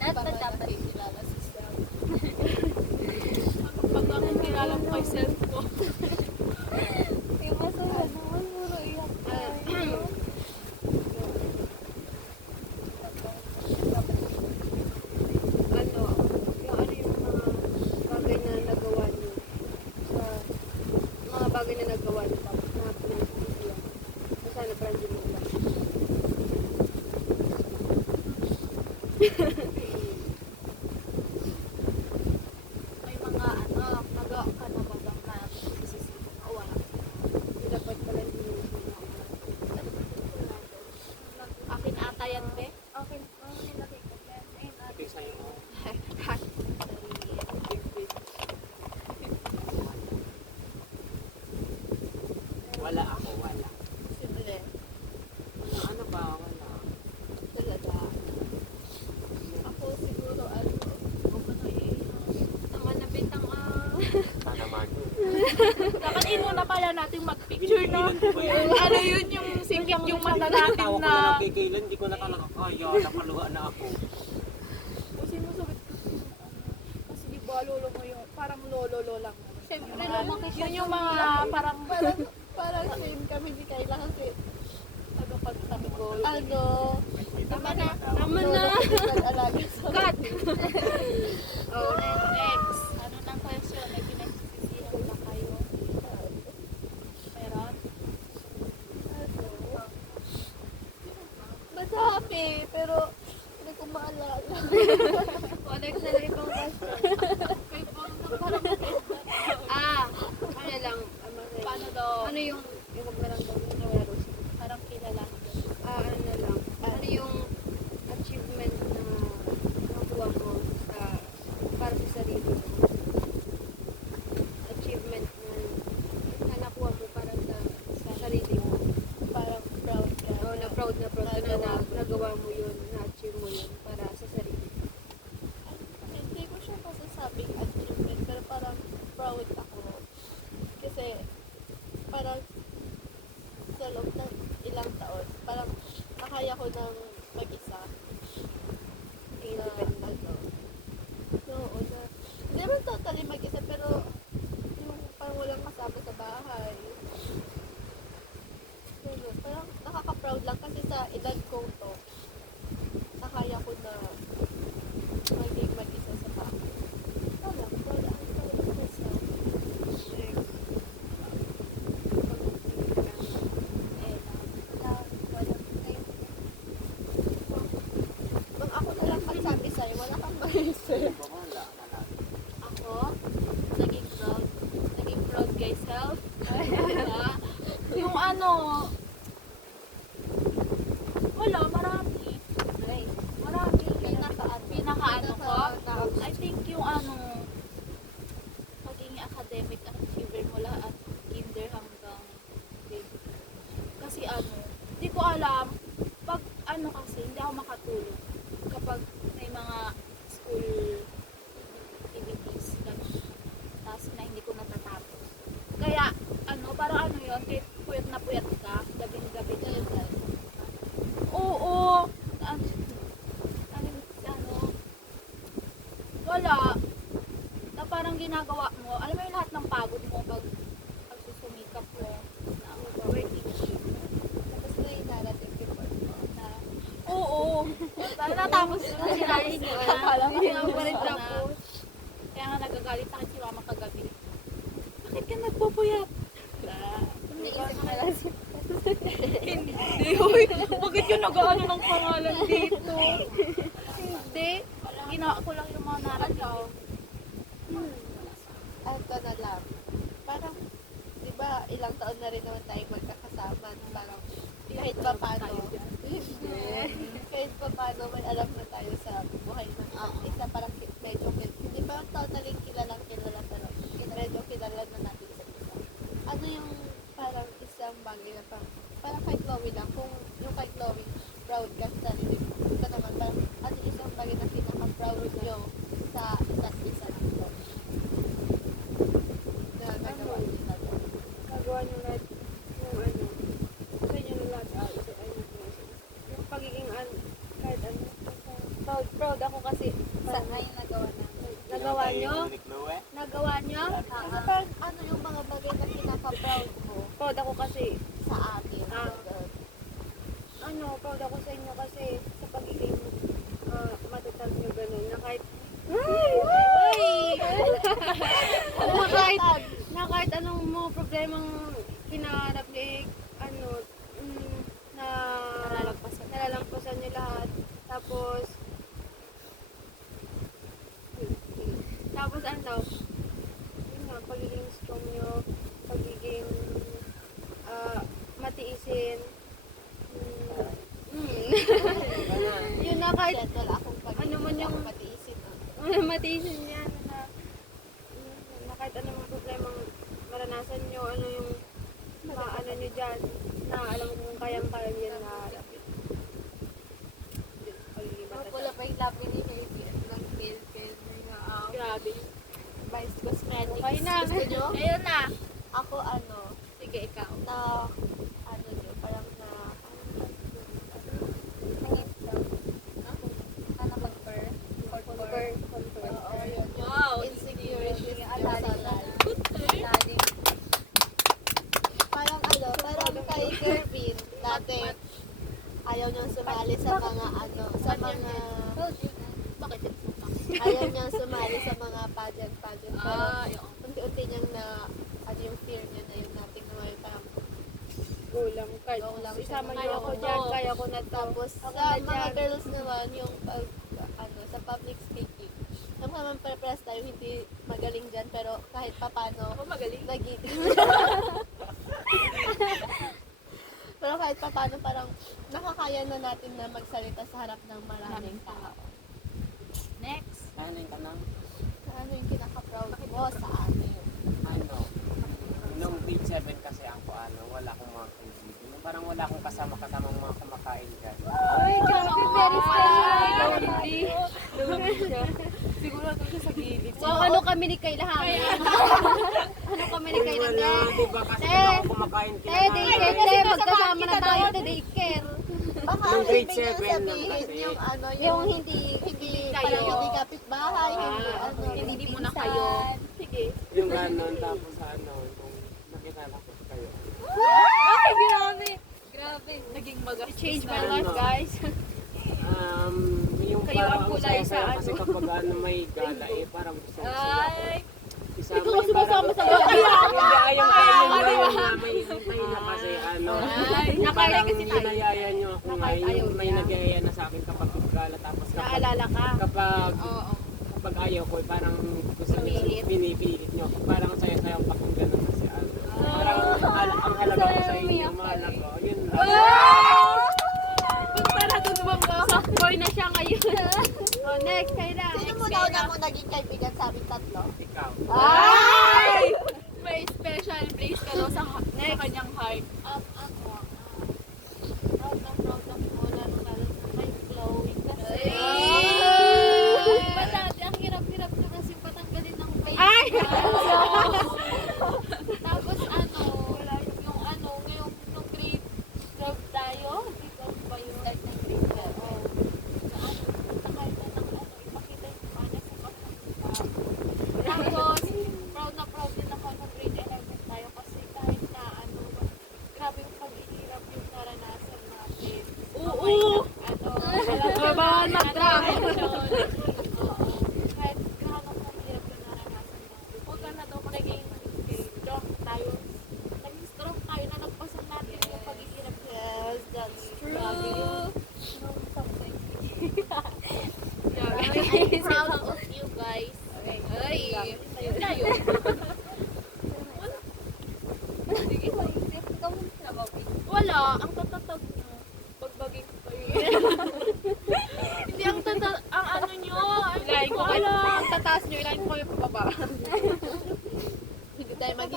Lahat na Baka dapat. nakikilala si Sam. Pag ako kilala mo kay self ko. Yung masama naman, puro iyak tayo. Ano, yung bagay na nagawa niyo sa mga bagay na nagawa niyo tapos na pinag-iiyan. Sana parang mo lang. May mga ano, nagawa ka na ba bang na isisipin ko wala. Dapat pala hindi mo Akin ata yan, be. Okay, nilagay ko. Ayun, Ito yung sa'yo. oh. Wala ako, wala. Simple. Ano ba? Wala. Talaga. Ako siguro ano. naman na bintang Sana man. Dapat inuna pala natin mag-picture na. Pinipigilan ko ba yan? Ano yun yung singkit yung mata natin Tawa ko na... na nagkikilan, hindi ko na talaga kaya. Nakaluha na ako. Kasi masakit kasi yung ano. Kasi di ba lolo mo yung parang lolo lang. Siyempre, Mga- lumaki siya. Yun yung mga parang Parang same kami ni Kayla kasi ano pag sabi ko, ano, tama na. Tama na. nag-alaga sa Cut! Oh, Next. Ano nang question? May pinagsisisihan ba kayo? Meron? Madami, pero hindi ko maalala. next na lang ibang question. May bang na parang Ano lang, paano daw? ano yung wag na lang daw na wala daw siya. Parang kilala ko. Ano na lang, ano yung achievement na nakuha mo sa para sa sarili mo? Achievement na nakuha mo para sa sarili mo. Parang proud ka. Oh, na proud ka na nagawa mo yun, na-achieve mo yun para sa sarili mo. Hindi ko siya masasabing achievement, pero parang proud ako. Kasi, parang sa loob ng ilang taon, parang nakaya ko ng mag-isa. Na, ano, oo, na, hindi naman totally mag-isa, pero yung parang walang kasama sa bahay. Ganun, parang nakaka-proud lang kasi sa edad ko to, nakaya ko na maging mag-isa sa bahay. Wala, proud ako sa myself. Kung ako na lang magsabi sa'yo, wala kang maisip. Wala. Ako, naging proud kay self. Yung ano, wala, marami. Marami. Pinaka-ano ko? I think yung ano, pagiging academic achiever mo lahat, kinder hanggang grade. Kasi ano, hindi ko alam, pag ano kasi, hindi ako makatulog kapag may mga school activities, gano'n. Tapos na hindi ko natatapos. Kaya, ano, parang ano yun, kahit puyat na puyat ka, gabi-gabi na yun. Oo, ano, wala. Na parang ginagawa mo, alam mo yung lahat ng pagod mo pag susumikap mo na working sheet. Tapos na yung narrative report mo na Oo. Natapos na sinabi niya. Hindi ako pa rin Tapos na. tapos. Kaya nga nagagalit sa akin si mama kagabi. Bakit ka nagpupuyat? Naisip na lang siya. Hindi, hoy. Bakit yun nag-ano ng pangalan dito? Hindi. Ginawa ko lang yung mga narrative. ito na lang. Parang, di ba, ilang taon na rin naman tayong magkakasama. Parang, kahit pa paano, Kahit pa paano, may alam na tayo sa buhay ng isa, parang medyo, hindi pa totally kilalang kilala, pero medyo kilala na natin sa isa. Ano yung parang isang bagay na parang kay Chloe lang, kung yung kay Chloe, proud ka sa sarili mo. Ito naman, parang ano yung isang bagay na pinaka-proud nyo sa isa't isa dito. Na nagawa nyo na to. Nagawa niyo lahat yung ano, sa inyo na lahat, yung pagiging kahit ano, proud ako kasi Sa ngayon nagawa namin. nagawa niyo, Ni Chloe? nagawa niyo, Kasi parang ano yung mga bagay na pinaka-proud mo proud ako kasi, sa atin. proud ako sa inyo kasi sa pagiging matatag niyo gano'n, na kahit na kahit anong mga problemang kinaharap niyo, na nalalampasan niyo lahat. Tapos ano, yun nga, pagiging strong niyo, pagiging matiisin. Yun na, kahit Wala akong pag-ibig, Ano man yung- matiisin. matiisin yan na kahit anong problemang maranasan nyo, ano yung ano nyo dyan, na alam kong kayang-kaya yan na harapin. Pagiging matatag. Wala pa yung labi ni Baby at lang pale. Grabe. Vice Cosmetics. Okay na. Gusto nyo? Ayun na. Ako ano, Sige, ikaw. na, ano nyo, parang na, Nangipsaw. Ano mag-per? Conquer. oo, yun, yung Wow, insecurities nyo sa Alalim na. life. Alalim. Parang ano, parang kay Kervin, dati, ayaw niyang sumali sa mga ano, sa mga, Told you na. Bakit? ayaw niyang sumali sa mga pageant. Pero, Yung unti-unti niyang na, ano yung fear niya na yung nating naman parang, Go lang. Kahit Go lang siya. isama nyo Kaya ako ko dyan, to. kaya ko na to. tapos Ako sa na mga dyan. girls naman, yung pag, ano, sa public speaking, naman parehas tayo hindi magaling dyan, pero kahit papano, ako magaling. pero kahit papano parang nakakaya na natin na magsalita sa harap ng maraming tao. Next. Ano ka nang? Ano yung kinaka-proud mo sa atin? Ano? Nung grade 7 kasi ako, wala akong mga kaibigan. Parang wala akong kasama-kasamang mga kumakain dyan. Ay, grabe, very special. Lonely siya. Siguro ito siya sa gilid. So, ano kami ni Kayla Hangin? Ano kami ni Kayla Wala, Hangin? diba kasi ako kumakain Daycare, magkasama na tayo sa daycare. Baka Nung ang grade ibig niyang 7 lang sabihin kasi. yung ano, Yung hindi parang hindi kapitbahay, hindi Ah, ano. Hindi mo na kayo. Sige. Yung gano'n, tapos nung nakilala ko kayo. Ay, grabe. Grabe. Naging magastos Change my na. life, guys. Yung Kayo ang parang kulay sa saya-saya ano. kasi kapag may gala parang gusto ko sila ako. Ay. Isama Ikaw yung kasi masama sa parang- gala. Hindi, ayaw kayo ngayon na may na kasi Ay, parang kasi tayo. ginayaya nyo ako Nakay- ngayon, ayaw may niya. nagayaya na sa akin kapag gala tapos Naalala ka? Oo. kapag ayaw ko parang gusto niyo pinipilit nyo ako. Parang saya-saya pakinggan ng kasi parang ang halaga ko sa inyo, mahal ko. Yun lang. Para dun ba? Soft boy na siya ngayon. Oh, next, Kayla. Sino mo daw na mo naging kaibigan sa aming tatlo? Ikaw. Ay! May special place ka daw sa kanyang heart. Ako, proud na mo lalo na kay Chloe kasi. Diba dati, ang hirap-hirap na kasi patanggalin ng face. Ay! Tapos yung ngayong nung grade 12 tayo, grade 12 ba yun? Start ng grade 12. Nakahit na ng ipakita yung mukha niya sa kapatid. Tapos, proud din ako nung grade 11 tayo kasi kahit na grabe yung paghihirap yung naranasan natin. Oo! Bawal mag-drama. Oo. Kahit gaano kahirap yung naranasan natin. Huwag ka na daw naging strong tayo. Naging strong tayo na nagpasan natin yung paghihirap. Yes, that's true. I'm proud of you guys. Ay, yun na yun. Ikaw mo na ba? Wala, ang tatatag nyo. Pag maging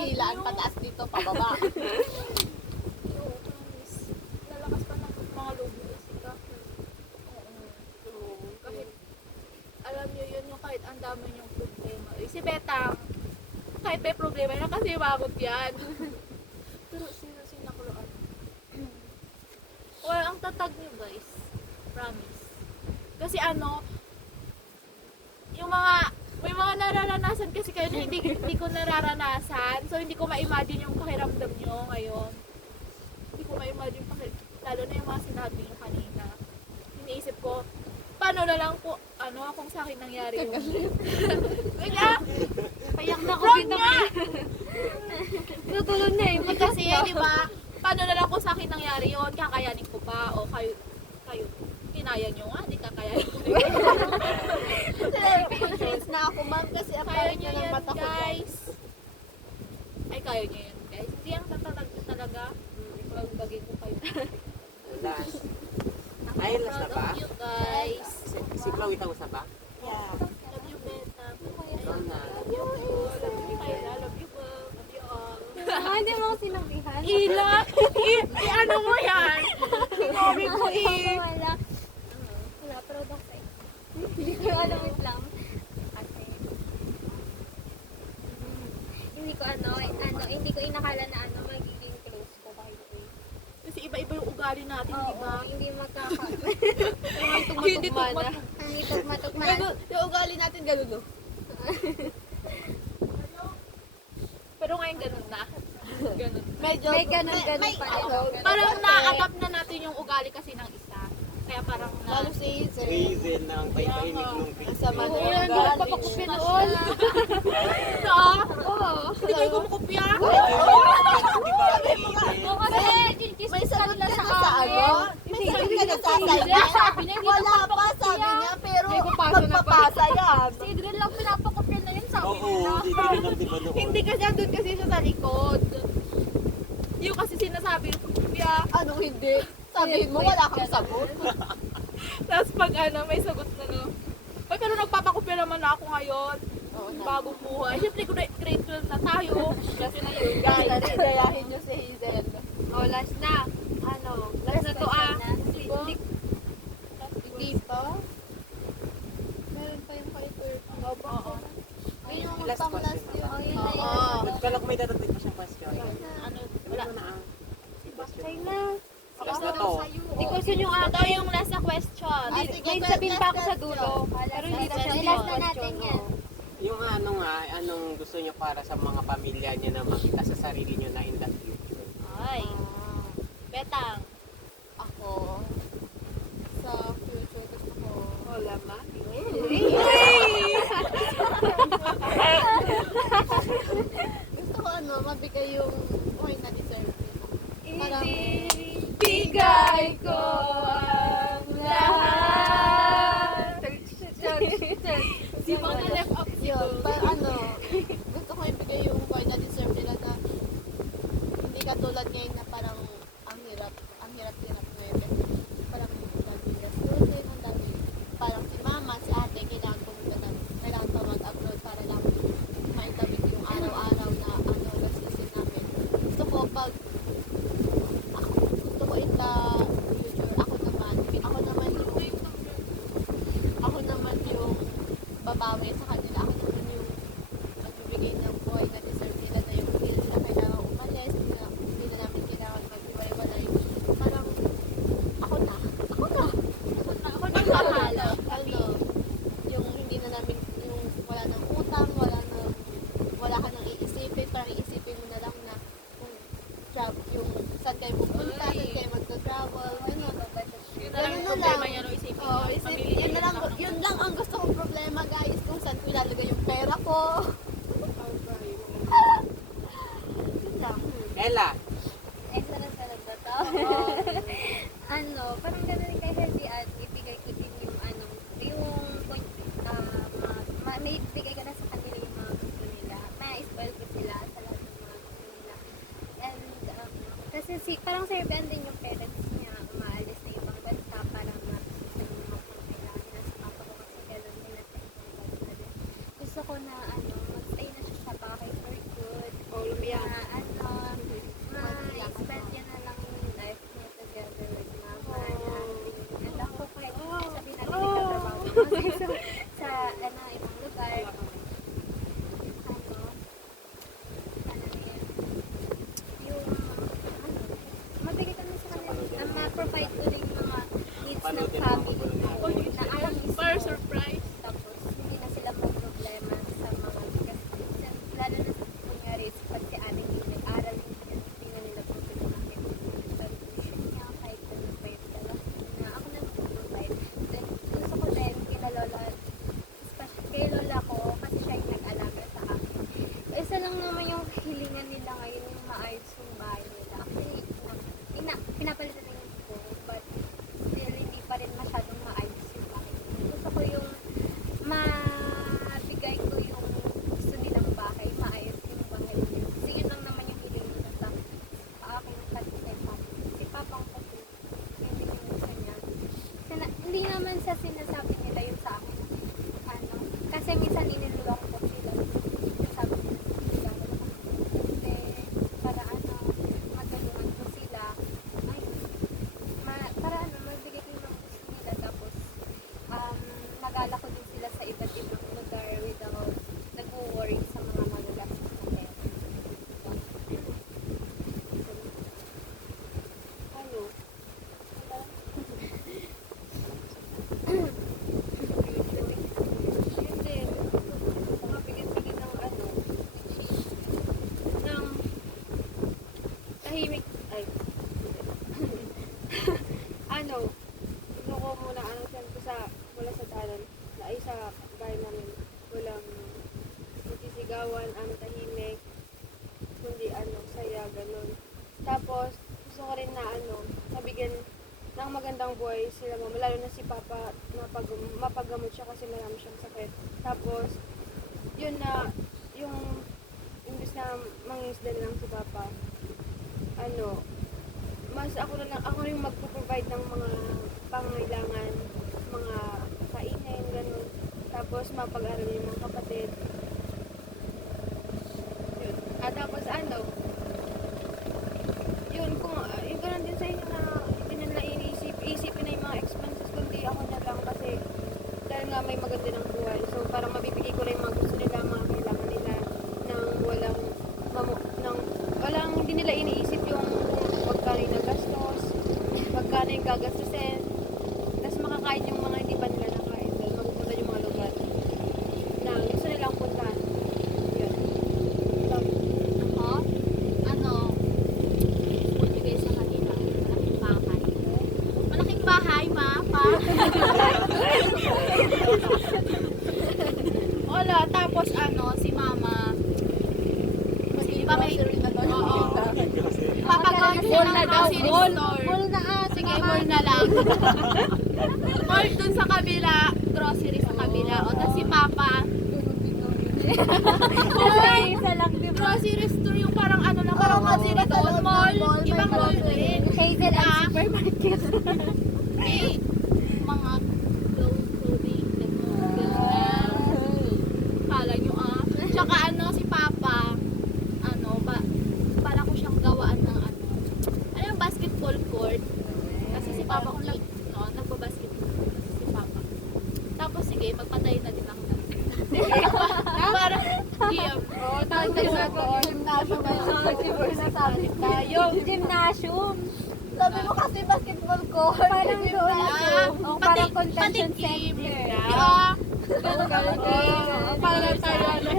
Hilaan pataas dito, pababa. Oo, promise. Lalakas pa ng mga loob mo, Jessica. Oo. Kahit, alam niyo yun, yung kahit ang dami niyong problema. Si Betang, kahit may problema na kasi magot yan. Pero sinakuluan. Well, ang tatag niyo guys. Promise. Kasi yung may mga nararanasan kasi kayo na hindi ko nararanasan. So, hindi ko ma-imagine yung pakiramdam nyo ngayon. Hindi ko ma-imagine lalo na yung mga sinabi nyo kanina. Iniisip ko, paano na lang po, kung sa akin nangyari yun. Wait ah! Payak na ko Wrong dito. nga! Tutulog na eh. Kasi, di ba, paano na lang kung sa akin nangyari yun, kakayanin ko pa, o kayo, kinaya nyo nga, di kakayanin ko. Change na ako, ma'am, kasi ang Kaya pangit nyo na ng yan, mata ko. guys. Ay, kaya nyo yan, guys. Hindi ang tatatag nyo talaga. Pagbagay ko kayo. Last. Ay, last na Proud ba? of you, guys. Si Chloe tayo sa ba? Yeah. Love you, Beta. Ikaw na. Love you, love you, Kayla. Love you, Bob. Love you all. Hindi mo ako sinabihan. Ila! Ano mo yan? Sinabi ko Wala. Wala, proud ako sa'yo. Hindi ko alam, wait lang. Kasi, hindi ko hindi ko inakala na magiging close ko kay Kuya. Kasi iba-iba yung ugali natin, di ba? Hindi magkaka... Hindi tugma-tugma na. Hindi tugma-tugma. Yung ugali natin, ganun, no? Pero ngayon ganun na. Ganun. Medyo, May ganun-ganun pa rin. Parang na-adapt na natin yung ugali kasi ng isa. Kaya parang lalo si Hazel. Hazel na ang pahimik nung Ang sama Oo, na yan, yung ugali. papakupin noon. Oo. Hindi kayo kumukupya? Di ba, Hazel? Kasi, May sagot ka na sa ano? May sagot ka na sa assignment? Wala pa, sabi niya, pero magpapasa yan. Si Adrian lang pinapakupya na yun, sabi Oo, nila. di ba lang, di ba noon? Hindi kasi andun kasi siya sa likod. Yung kasi sinasabi ng kupya. Ano hindi? Sabihin mo, wala kang sagot. Tapos pag may sagot na no. Ay, pero nagpapakupya naman na ako ngayon. Oo, Bagong buhay. Siyempre, grade 12 na tayo. Kasi na yun, guys, guys. gayahin niyo si Hazel. oh, last na. Last na to Hindi pa? Meron pa yung kay Kurt. Oo. Yun yung Last pang last question yun. na ba? yun na Oo. yun. Ba't ka lang may dadating pa siyang question? Ano, Wala wala. na ang question. Say na. Last na to. Hindi ko gusto nyo Ito yung last na question. Ah, sige, may sabihin pa ako sa dulo. Pero hindi na siya Last na natin yan. Yung anong gusto niyo para sa mga pamilya niyo na makita sa sarili niyo na in the future? Ay, Betang. Ako, sa future gusto ko. Wala ma. Gusto ko mabigay yung okay na deserve nila. Parang, Bigay ko ang lahat. Si Mona left up yun, gusto ko ibigay yung okay na deserve nila na hindi katulad ngayon na parang ang hirap ngayon. Parang ang dami gastusin, ang dami. Parang si mama, si ate, kailangan pa mag-upload para lang maitawid yung araw-araw na gastusin namin. Gusto ko pag gusto ko in the future, ako naman yung babawi sa kanila. Ako naman yung magbibigay ng buhay na deserve nila na yung hindi nila kailangan umalis, hindi na namin kailangan maghiwalay-walay. Parang, ako na bahala. Yung hindi na namin, yung wala nang utang, wala ka nang iisipin, parang iisipin mo na lang na kung yung saan kayo pupunta, saan kayo magta-travel, gano'n. Yun na lang yung Ganun na problema lang. niya nung isipin Oo, niya. Pamilya yun niya lang, naman ang- yun lang ang gusto kong problema, guys, kung saan ko ilalagay yung pera ko. Yun lang. Ella, Excellent talaga to. Parang gano'n rin kay Healthy at ibigay ko din yung point, may ibigay ka na sa kanila yung mga gusto nila. Ma-spoil ko sila sa lahat ng mga gusto nila. And, kasi parang serbihan din yung parents niya, umaalis na ibang bansa para matutunan yung mga kailangan na sa papa ko kasi gano'n din na sa ibang bansa din. Gusto ko na, magstay na siya baka kay for good. Oh, lumiyahan is pag si ate hindi nag-aral, hindi na nila pagpapalaki yung tuition niya, kahit ano pa yung dala na ako na mag-provide. Then, gusto ko din kila lola, especially kay lola ko, kasi siya yung nag-alaga sa akin. Isa lang naman yung hilingan nila ngayon, yung maayos yung bahay nila. Actually, pinapalitan na yung ko, but still, hindi pa rin masyadong maayos yung bahay. Gusto ko yung mabigay ko yung gusto nilang bahay, maayos yung bahay nila. Kasi yun lang naman yung hiling nila sa aking kay Papa. Si Papa ko kasi, yun din yung gusto niya. Hindi naman sa sinasabi nila yun sa akin. Ano, kasi minsan nilulong ko sila. Sabi nila, kasi para ano, matulungan ko sila. Ay, para ano, magbigay ko yung mga gusto nila. Tapos, nagala ko din sila sa iba't ibang lugar without nag-worry sa mga magagastos na pera. Ano? Yun din. Mga bigyan-bigyan ng ano, ng tahimik, ay, ano, gusto ko muna, ano, siyempre wala sa talan, na ay sa bahay namin, walang nagsisigawan, tahimik, kundi saya, ganun. Tapos, gusto ko rin na nabigyan ng magandang buhay sila mama, lalo na si Papa, mapagamot siya kasi marami siyang sakit. Tapos, yun na, yung, imbis na mangingisda lang si Papa, mas ako yung magpo-provide ng mga pangailangan, mga kainin, ganun. Tapos, mapag-aral yung mga kapatid. Yun. Tapos, yun, yung ganun din sa inyo na hindi nila isipin na yung mga expenses, kundi ako na lang kasi dahil nga may maganda ng buhay. So, parang mabibigay ko lang yung mga gusto nila, mga kailangan nila, hindi nila iniisip yung pagkano yung nagastos, pagkano yung gagastusin, tapos makakain yung mga hindi pa nila nakain dahil magpupunta yung mga lugar na gusto nilang puntahan. Yun. So, Bigay sa kanila, malaking bahay, ma, pa. Wala, tapos si mama, kasi di ba may, papagawin siya ng grocery store. Mall na Sige, mall na lang. Mall dun sa kabila, grocery sa kabila. O, tas si Papa, isa lang, di ba? grocery store yung parang parang grocery doon, mall, ibang mall din. Hazel and Ah. supermarket. Eh, mga clothing, gano'n. Kala nyo Tsaka si Papa, para ko siyang gawaan ng yung basketball court. Kasi si Papa ko nagpa-basketball kasi si Papa. Tapos sige, magpatay na din ako. Para, Gymnasium. Sabi mo kasi basketball court. Parang doon ako. Parang convention center. Para tayo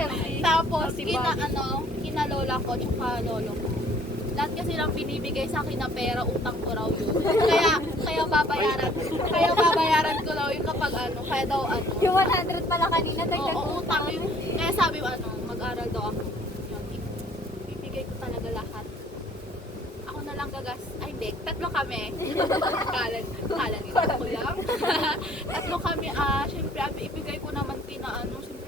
Tapos, kinalola ko, tsaka lolo ko. Lahat kasi lang binibigay sa akin na pera, utang ko raw yun. Kaya babayaran ko raw yun kapag kaya daw Yung 100 pala kanina, dagdag Oo, utang yun. Kaya sabi mo, mag-aral daw ako. Yun, bibigay ko talaga lahat. Ako na lang ay hindi, tatlo kami. Kalan nila ako lang. Tatlo kami, syempre, ibigay ko naman syempre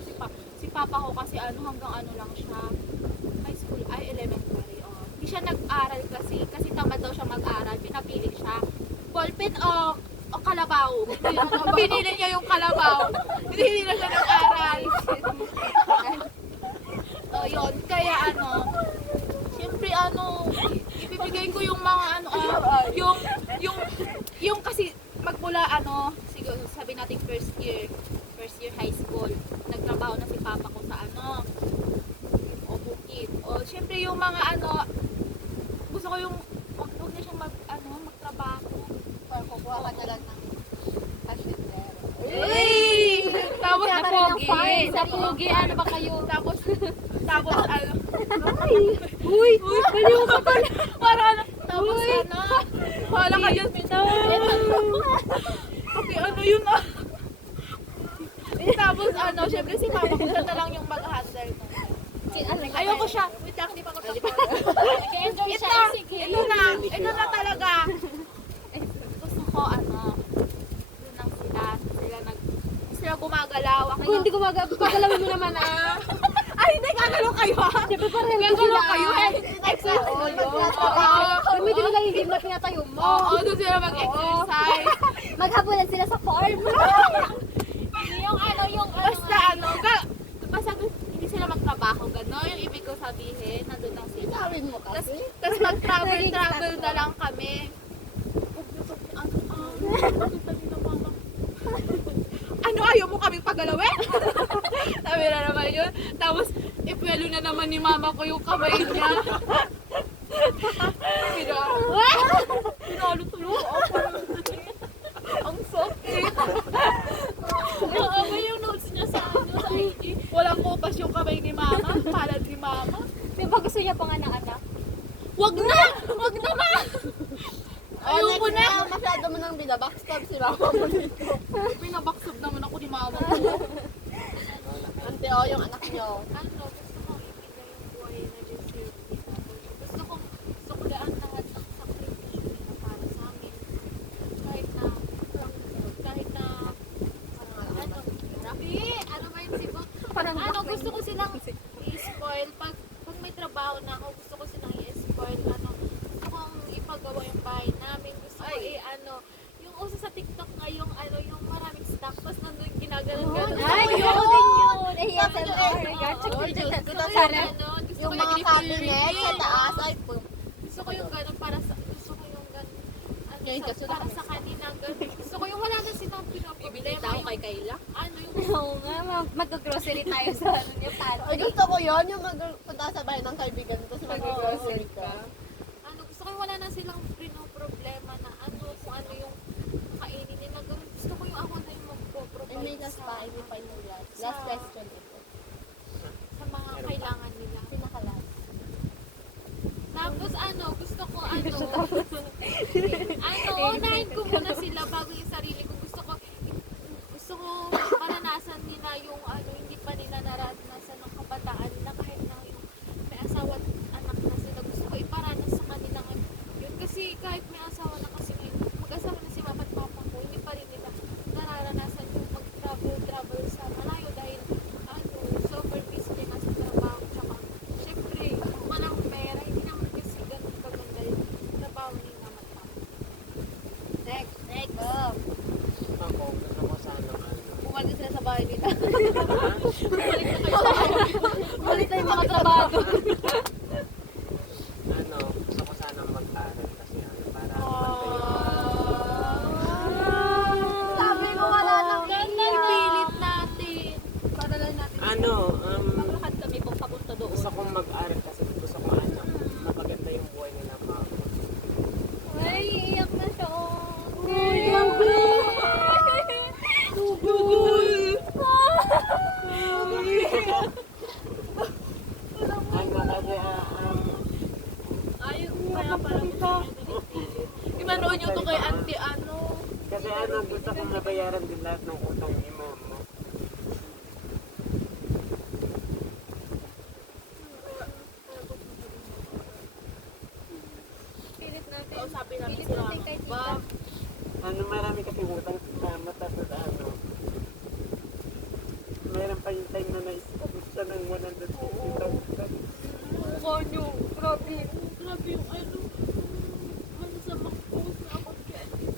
si Papa ko kasi hanggang lang siya. High school, elementary. Hindi siya nag-aral kasi tamad daw siya mag-aral, pinapili siya. Ballpen o kalabaw. Pinili niya yung kalabaw. Hindi na siya nag-aral. Yun. Kaya siyempre ibibigay ko yung mga yung kasi magmula siguro sabi natin first year high school, nagtrabaho na si Papa ko sa o bukid. O siyempre yung mga gusto ko yung wag na siyang magtrabaho. Parang kukuha ka na lang ng passenger. Tapos Sa pogi, ano ba kayo? Tapos Uy! Baliw ka pala! Para tapos ano, wala kayo. Okay, ano yun ah. Tapos ano, syempre si mama ko siya na lang yung mag-handle. Ayoko siya. Wait lang, di pa ako tapos. Nag-enjoy siya. Ito, Sige. ito na talaga. Gusto ko ano, doon lang sila gumagalaw. Ako Kung hindi gumagalawin mo naman Ay, hindi, gagalaw kayo ah. Siyempre parang Gagalaw kayo eh. Kami din lang yung game na pinatayo mo. Oo, doon sila mag-exercise. Maghabulan sila sa farm. yung Basta ano, basta hindi sila magtrabaho, gano'n. Yung ibig ko sabihin, nandun lang sila. Gawin mo kasi. Tapos mag-travel na lang kami. Ano, ayaw mo kaming pagalawin? Sabi na naman yun. Tapos, ipwelo na naman ni mama ko yung kamay niya. Pinalo-tulo ako. Ang sakit. ano yung notes niya sa ID. Walang kupas yung kamay ni mama. Palad ni mama. Di ba gusto niya pang anak-anak? Wag na! Wag naman! Ayoko na! Masyado mo nang binabackstab si mama mo dito. Pinabaksab naman ako ni mama ko. Ante, yung anak niyo. Ano, gusto ko ibigay yung buhay na deserve nila. Gusto ko suklaan lahat ng sakripisyo nila para sa amin. Kahit na ano ba yung sibot? Ano, gusto ko silang i-spoil. Pag may trabaho na ako, gusto ko silang i-spoil. Ano, gusto kong ipagawa yung bahay namin. Gusto ko yung uso sa TikTok nga yung yung maraming stock. Tapos nandun ginaganon-ganon. Ay, Gusto ko gusto din yun. ASMR. Yung mga cabinet sa taas ay Gusto ko yung gano'n para sa Yung para sa kanila gano'n. Gusto ko yung wala na silang pinoproblema. Yung Kayla. ano yung Oo nga, mag-grocery tayo sa ano niya, Ay, gusto ko yun, yung magpunta sa bahay ng kaibigan ko, tapos mag-grocery ka. gusto ko yung wala na silang pinoproblema na kung ano yung kainin nila. Gusto ko yung ako na yung And magpo-provide may last pa, hindi pa yung last. Sa- Last question ito. sa mga kailangan nila. Pinaka-last. Tapos gusto ko unahin ko muna sila bago yung sarili ko. Gusto ko maranasan nila yung hindi pa nila naranasan ng kabataan nila kahit na yung may asawa at anak na sila. Gusto ko iparanas sa kanila yun. Kasi kahit may asawa na kasi ngayon, mag-asawa na si mama at papa ko, hindi pa rin nila nararanasan yung mag-travel sa malayo dahil super busy din sa trabaho. Tsaka, syempre, kung walang pera, hindi naman kasi ganun kaganda yung trabaho ni mama at papa. Next. Ako, gusto ko sana Bumalik sila sa bahay nila. Ulit na yung mga trabaho. gusto ko sana mag-aral kasi para Sabi mo wala nang Ipilit natin. para lang natin. Maglakad kami kung papunta doon. gusto kong mag-aral kasi gusto ko mapaganda yung buhay nila mama. Ay, iiyak na siya. Imanoon nyo to kay auntie Kasi gusto kong mabayaran din lahat ng utang ni mama. Pilit natin. Kausapin namin Pilit sila. natin kay tita. Ba? Marami kasi utang sa matapos meron pa yung time na na-stop siya ng 150,000. Mukha niyo. Grabe. Grabe yung sa mag-post na ako kay auntie.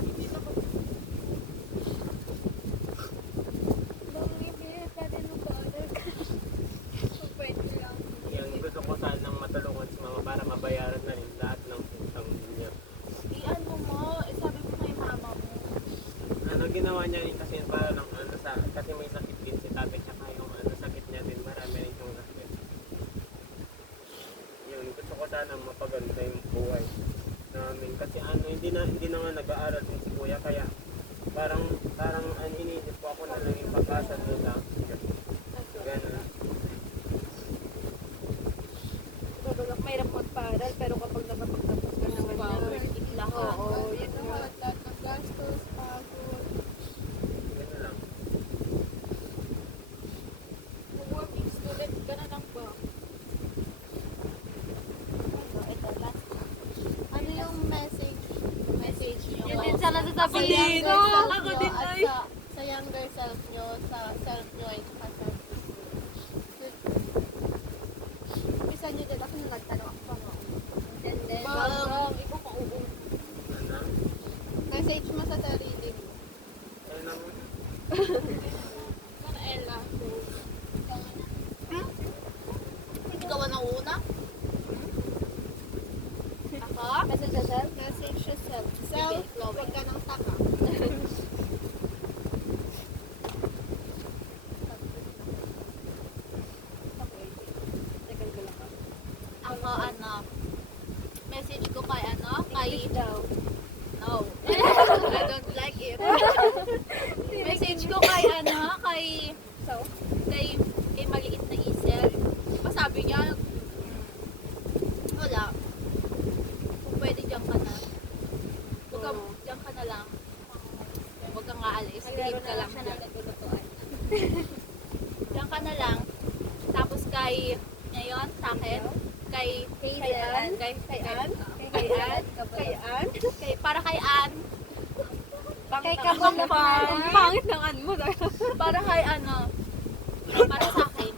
Hindi na ako. Bakit pilit natin ng bother ka? Pwede lang. Yung gusto ko sanang matulungan si mama para mabayaran na rin lahat ng utang niya. Sabi mo kay mama mo. Ginawa niya rin kasi para ng kasi may sakit din si tatay tsaka yung sakit niya din marami rin yung sakit. Yun, gusto ko sana mapaganda yung buhay namin kasi hindi na nga nag-aaral din si kuya kaya parang iniisip ko ako na lang yung pag-asa nila. Ganun. Ako Sa din. younger self Ako nyo din, at ay. sa younger self nyo, sa self nyo ay sa self. Bisa nyo din ako nung nagtanong ako pa nga. And then, Ikaw pa oo. Ano? Message mo sa sarili mo. Ayun ang... Para Ella. Ikaw ang nauna? Ako? Message yourself. Message yourself. Self, huwag ka nang taka. Second ko lang. Ako ano, message ko kay ano, kay English daw. no. I don't like it. Message ko kay ano, kay So, kay maliit na Isel. Di ba sabi niya, wala. Kung pwede diyan ka na. Huwag ka, diyan ka na lang. Huwag kang aalis. Stay ka lang siya dyan. na naglutuan. Diyan ka na lang. Tapos kay, ngayon, sa akin, kay Ann? kay Ann? Kay Ann? Kay Ann? Para kay Ann. Kay Kabuman. Pangit ng Ann mo. Para kay ano, para sa akin.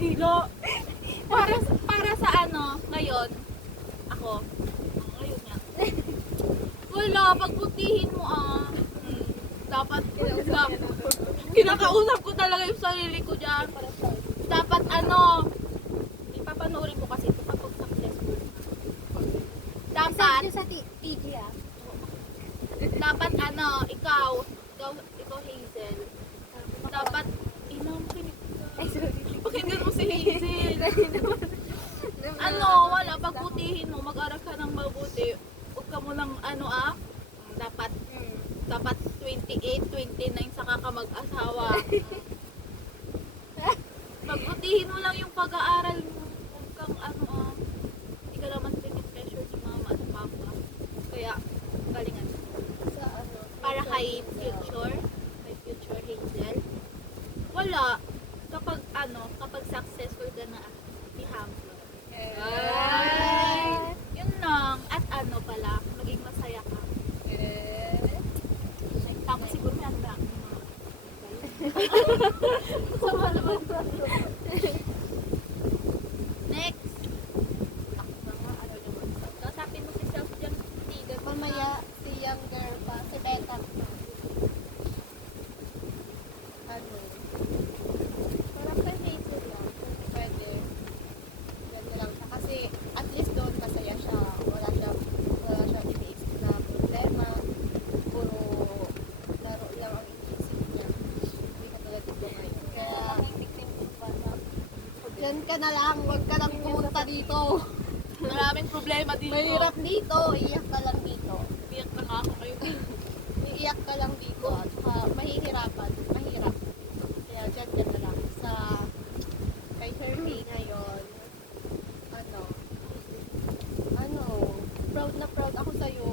Hilo. Para sa ano, ngayon, ako. Ngayon nga. Wala, pagbutihin mo dapat, kinakausap ko talaga yung sarili ko dyan. Dapat ano, ipapanoorin ko kasi ito kapag successful. Dapat, sa TG ah. dapat ano, ikaw Hazel. Dapat, makinig ka. Pakinggan mo si Hazel. Ano, wala, pagbutihin mo, mag-aral ka ng mabuti. Huwag ka mo lang, dapat 28, 29 saka ka mag-asawa. Pagbutihin mo lang yung pag-aaral mo. Huwag kang hindi ka naman pressure ni mama at papa. Kaya, galingan mo. Sa ano? Para kay future Hazel. Wala, kapag successful ka na, be humble. Yun lang. At pala, maging masaya ka. Tapos siguro may ba? Sama naman. Next. Kausapin mo si self dyan. Mamaya, si younger pa, si Beta. Parang kay Hazel lang. Kung pwede. Yan na lang siya. Kasi at least doon masaya siya. Wala siya iniisip na problema. Puro laro lang ang iniisip niya. Hindi ka tulad dito ngayon. Kaya, dyan ka na lang. Huwag ka lang pumunta dito. Maraming problema dito. Mahirap dito. Iiyak ka lang dito. Iiyak ka nga ako kayo. Iiyak ka lang dito. At saka mahihirapan. Mahirap. Kaya dyan ka na lang. Kay Hervey ngayon, proud na proud ako sa'yo.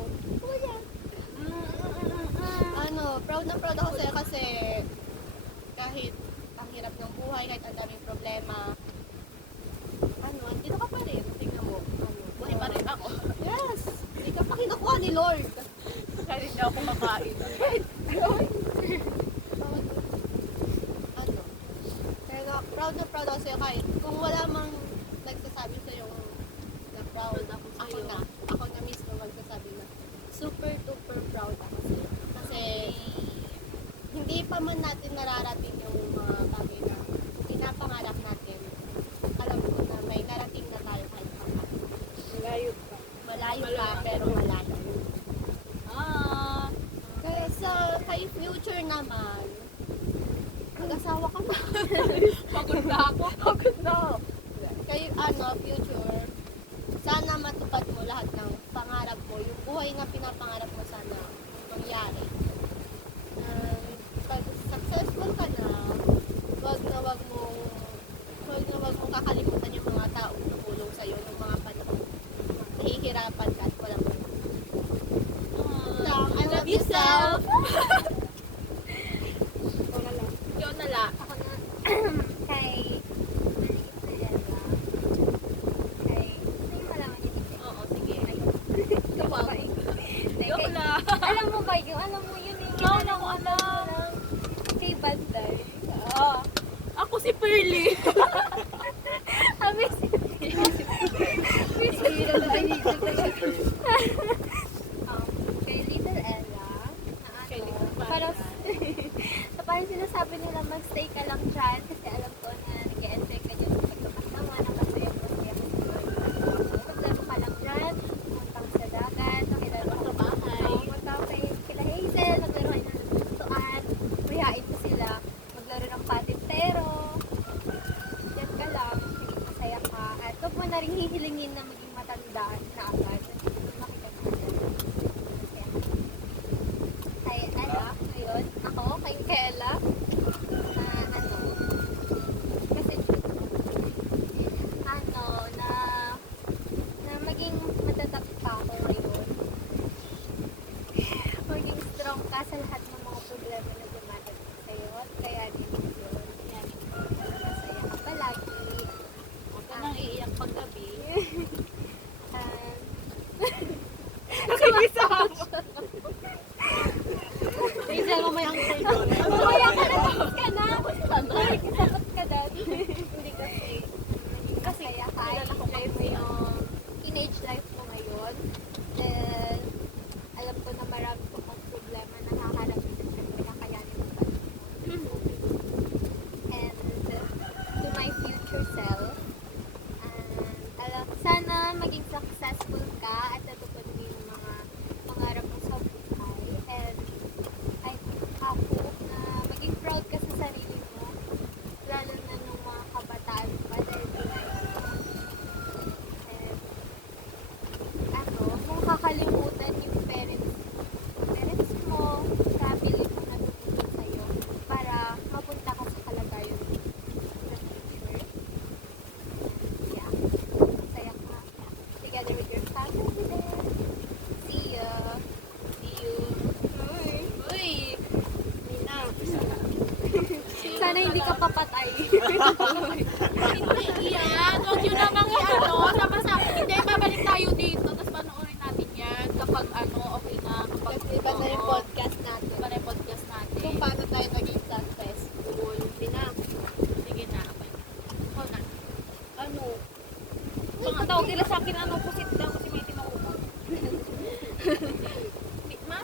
Proud na proud ako sa'yo kasi kahit ang hirap ng buhay, kahit ang daming problema, andito ka pa rin. Tingnan mo, buhay pa rin ako. Yes! Hindi ka pa kinukuha ni Lord. Kahit hindi ako makain. Kaya proud na proud ako sa'yo kahit kung wala mang nagsasabi sa'yo na proud ako na mismo magsasabi na super duper proud ako sa'yo. Kasi hindi pa man natin nararating yung mga bagay na pinapangarap natin. Alam ko na may narating na tayo kahit pa. Malayo pa, pero malayo. Kay future naman, mag-asawa ka na. Pagod na ako. Kay future, sana matupad mo lahat ng pangarap mo. Yung buhay na pinapangarap mo sana mangyari. Pag successful ka na, wag na wag mong kakalimutan yung mga taong tumulong sa'yo ng mga panahon. Nahihirapan ka at walang I love yourself. Ikaw na lang. Ako na, kay malaman niyo. Oo, sige. Ayun. Joke lang. Alam mo ba yung alam. Kay Banday. Ah, ako si Pearly. Kami si kay Little Ella. Na Kay ano, Little Banday. parang, so parang sinasabi nila magstay ka lang dyan kasi alam ko na nag-e-enjoy ka dyan sa pagkakasama, nakasaya ka sa maglaro ka lang dyan, pumunta ka sa dagat, nakilaro ka sa bahay, pumunta ka kila Hazel, naglaro kayo ng lutuan, mayain mo sila, maglaro ng patintero, yan ka lang, maging masaya ka, at huwag mo na rin hihilingin na maging matandaan na agad. Makita mo na. Kay Ella, ngayon, ako, kay Kela, ano, kasi, ano, na maging matatap pa ako ngayon. Maging strong ka sa lahat ng mga problema na dumadating sa'yo, at kaya din yun. Yan, masaya ka palagi. Huwag ka nang iiyak paggabi. Hazel, mamaya ang Mamaya ka na, tapos ka na. Sapat ka dad. Hindi kasi kaya ka, enjoy mo yung teenage life mo ngayon. Then, alam ko na marami ko pang problema na haharapin at pinakayanin mo pa. And to my future self, sana maging successful ka at natupad mo yung mga pangarap mo sa buhay. And I hope na maging proud ka sa sarili mo, lalo na nung mga kabataan pa dahil pinay mo. And ano, kung kakalimutan yung parents mo, family mo na tumulong sa'yo para mapunta ka sa kalagayan mo in the future. Yeah. Masaya ka. Together with your family there. See ya. See you. Uy! Nina. Sana hindi ka papatay. Hindi yan. Huwag yun namang ano. Hindi, babalik tayo dito. Tapos panoorin natin yan. Kapag ano, okay na. Kapag Iba na yung podcast natin. Iba na yung podcast natin. Kung paano tayo naging successful. Sige na. Okay. Ikaw na. Ano? Ang tawag nila sa akin, ano, pusit daw kasi may timakumot. Ma?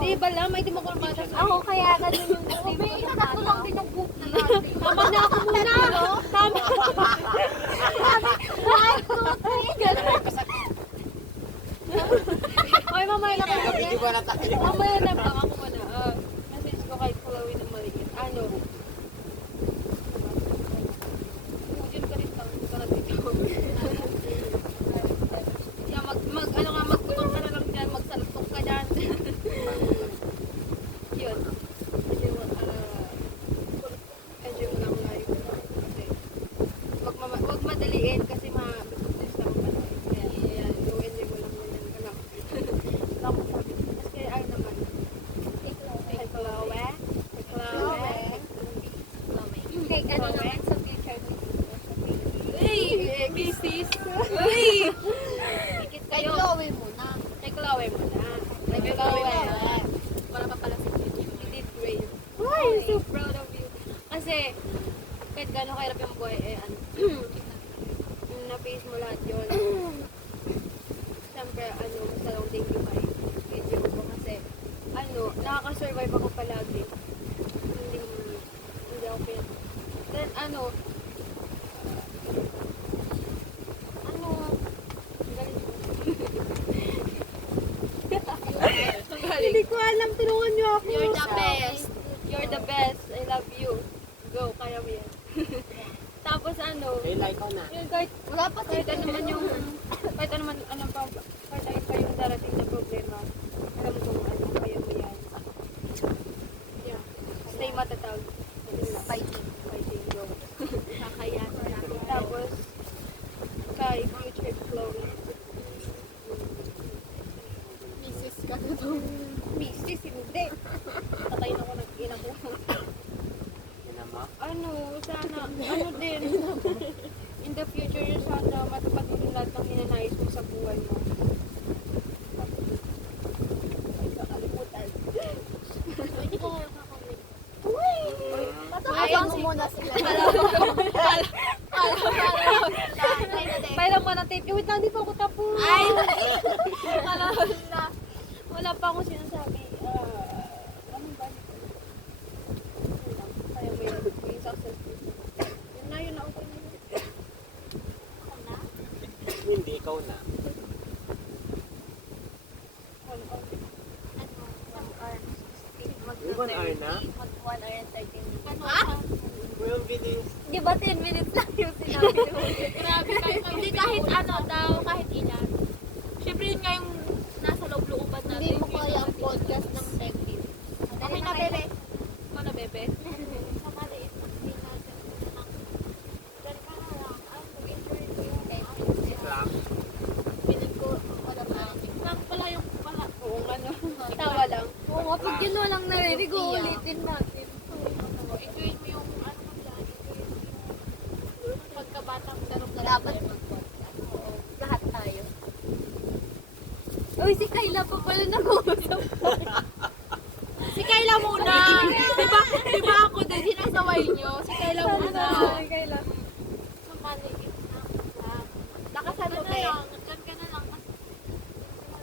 Di ba lang, may dimakulmata sa Ako kaya ganun yung dream ko sa bata. yung book na natin. Tama na ako muna. Tama. Oy, mamaya na kayo. Hindi ko na tayo. Mamaya na ba ako muna? Message ko kay Chloe ng maliit. Ano? Diyan ka rin lang. Hindi ka na dito. Yeah, ano nga, magtutong ka na lang dyan. Magsalutong ka dyan. Yun. Kasi, enjoy mo lang life. Kasi, wag madaliin kasi mabibigtis lang ka na. Kaya, go enjoy mo lang muna. Anak. Tapos sabi ko, kasi ay naman. Kay Chloe. Kay ano naman sa future mo. Hey! Kisses! Uy! Dikit kayo. Kay Chloe muna. Kay Chloe muna. Kay Chloe. Wala pa pala si Kitty. You did great. Uy, I'm so proud of you. Kasi, kahit gano'ng kahirap yung buhay, ano, na-face mo lahat yun. Siyempre, basta lang thank you kay Diyo ko kasi, nakaka-survive ako palagi. Hindi ako pin. Then, ang galing ko. Hindi ko alam, tulungan niyo ako. You're the best. You're the best. I love you. Go, kaya mo yan. Tapos Kayla, ikaw na. yun, kahit ano man yung, kahit ano man, kahit ayun pa yung darating na problema, alam ko, kaya mo yan. Yeah. Stay matatag. Fighting. Fighting, go. Kakayanin natin. Tapos, kay future Chloe. Mrs. ka na to. Mrs. Hindi. Patayin ako ng ina ko. Sana, din. In the future, sana matupad mo lahat ng hinanais mo sa buhay mo. Ay, kakalimutan. Wala pa akong sinasabi. Ano ba? Kaya may successful. Yun na, okay na yun. Hindi, ikaw na. 1 hour na? Mag 1 hour and 30 minutes. Uy, ang bilis. Di ba 10 minutes lang yung sinabi mo? Grabe, hindi kahit ano daw, kahit ilan. Siyempre yun nga yung nasa loob-looban natin. Hindi mo kaya ang podcast ng 10 minutes. Okay na, bebe. Ano, bebe? Sa maliit na natin. Diyan ka na lang. Ay, mag-enjoy ko yung Lang. Pinig ko, wala pa. Lang pala yung pala. Oo, ano. Tawa lang. Oo nga, pag yun walang narinig, uulitin natin. enjoy mo yung ano mo dyan. Enjoy mo yung pagkabatang laro na Dapat mag-podcast. Oo, lahat tayo. Uy, si Kayla pa pala nag-uusap. Si Kayla muna! Diba ako din, sinasaway nyo? Si Kayla muna. Si Kayla. sa maliit na lang. Lakasan mo, Diyan be. ka na lang. Diyan ka na lang.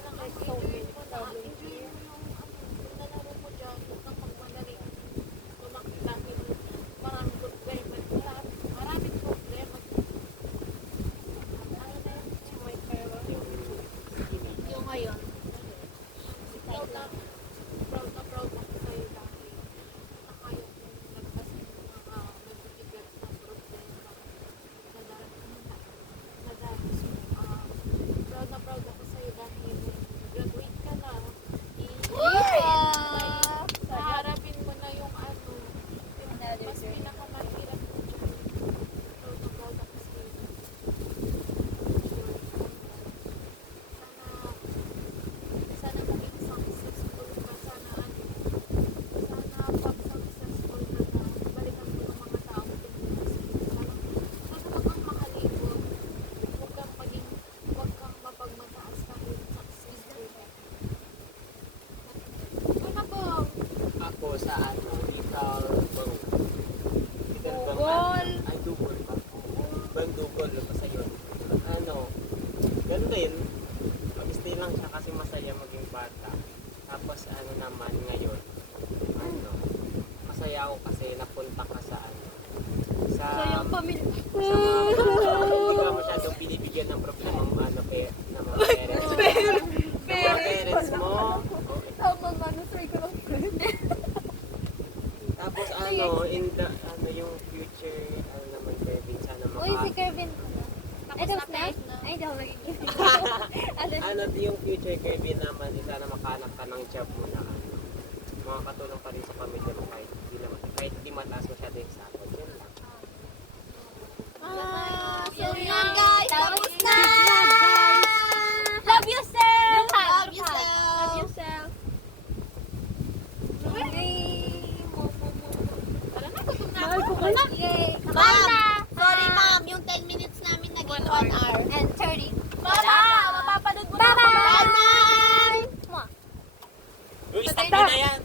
Kasi enjoy mo na. Enjoy mo yung nalaro mo dyan. Huwag kang pagmadaling lumakita. Maraming problema. Maraming problema. Ano na yun? May pera. Yung ngayon. Proud na proud ako sa'yo dahil nakaya mo nagpasin yung mga nagbibigat na problema na darating proud na proud ako sa'yo dahil graduate ka na. Haharapin mo na yung ano, yung mas pinakamahirap mo dyan. Proud na proud ako sa'yo. Sana maging successful ka. Sana pag successful ka na, balikan mo ng mga tao tumulong sa'yo. Sana wag kang makalibot. Huwag kang mapagmataas kahit successful ka. Ano po? Ako sa ano, ikaw, bang. Dugol. Ay, dugol ba? Bang dugol, basta yun. Ano, ganun din. Mag-stay lang siya kasi masaya maging bata. Tapos ano naman ngayon, ano, masaya ako kasi napunta ka sa ano, sa Pamilya. sa mga hindi ka masyadong binibigyan ng problema ng ano, ng mga parents mo. Ng mga parents mo. Tama nga, nasay ko lang. Tapos ano, in the, ano yung future, ano naman Kevin, sana Uy, si Kervin pala. Ay, tapos na? Ay, daw magiging. ano yung future Kevin naman, sana makahanap ka ng job mo na ano, makakatulong pa rin sa pamilya mo kahit di mataas masyado yung sahod. Yun lang. So yun guys, tapos na! Love yourself! Love yourself! Love yourself. Mahal ko kayo. Yay! Ma'am! Sorry ma'am, yung 10 minutes namin naging 1 hour. And 30. Wala! Mapapanood mo na Bye-bye! ako. Bye-bye! Uy, stop na yan!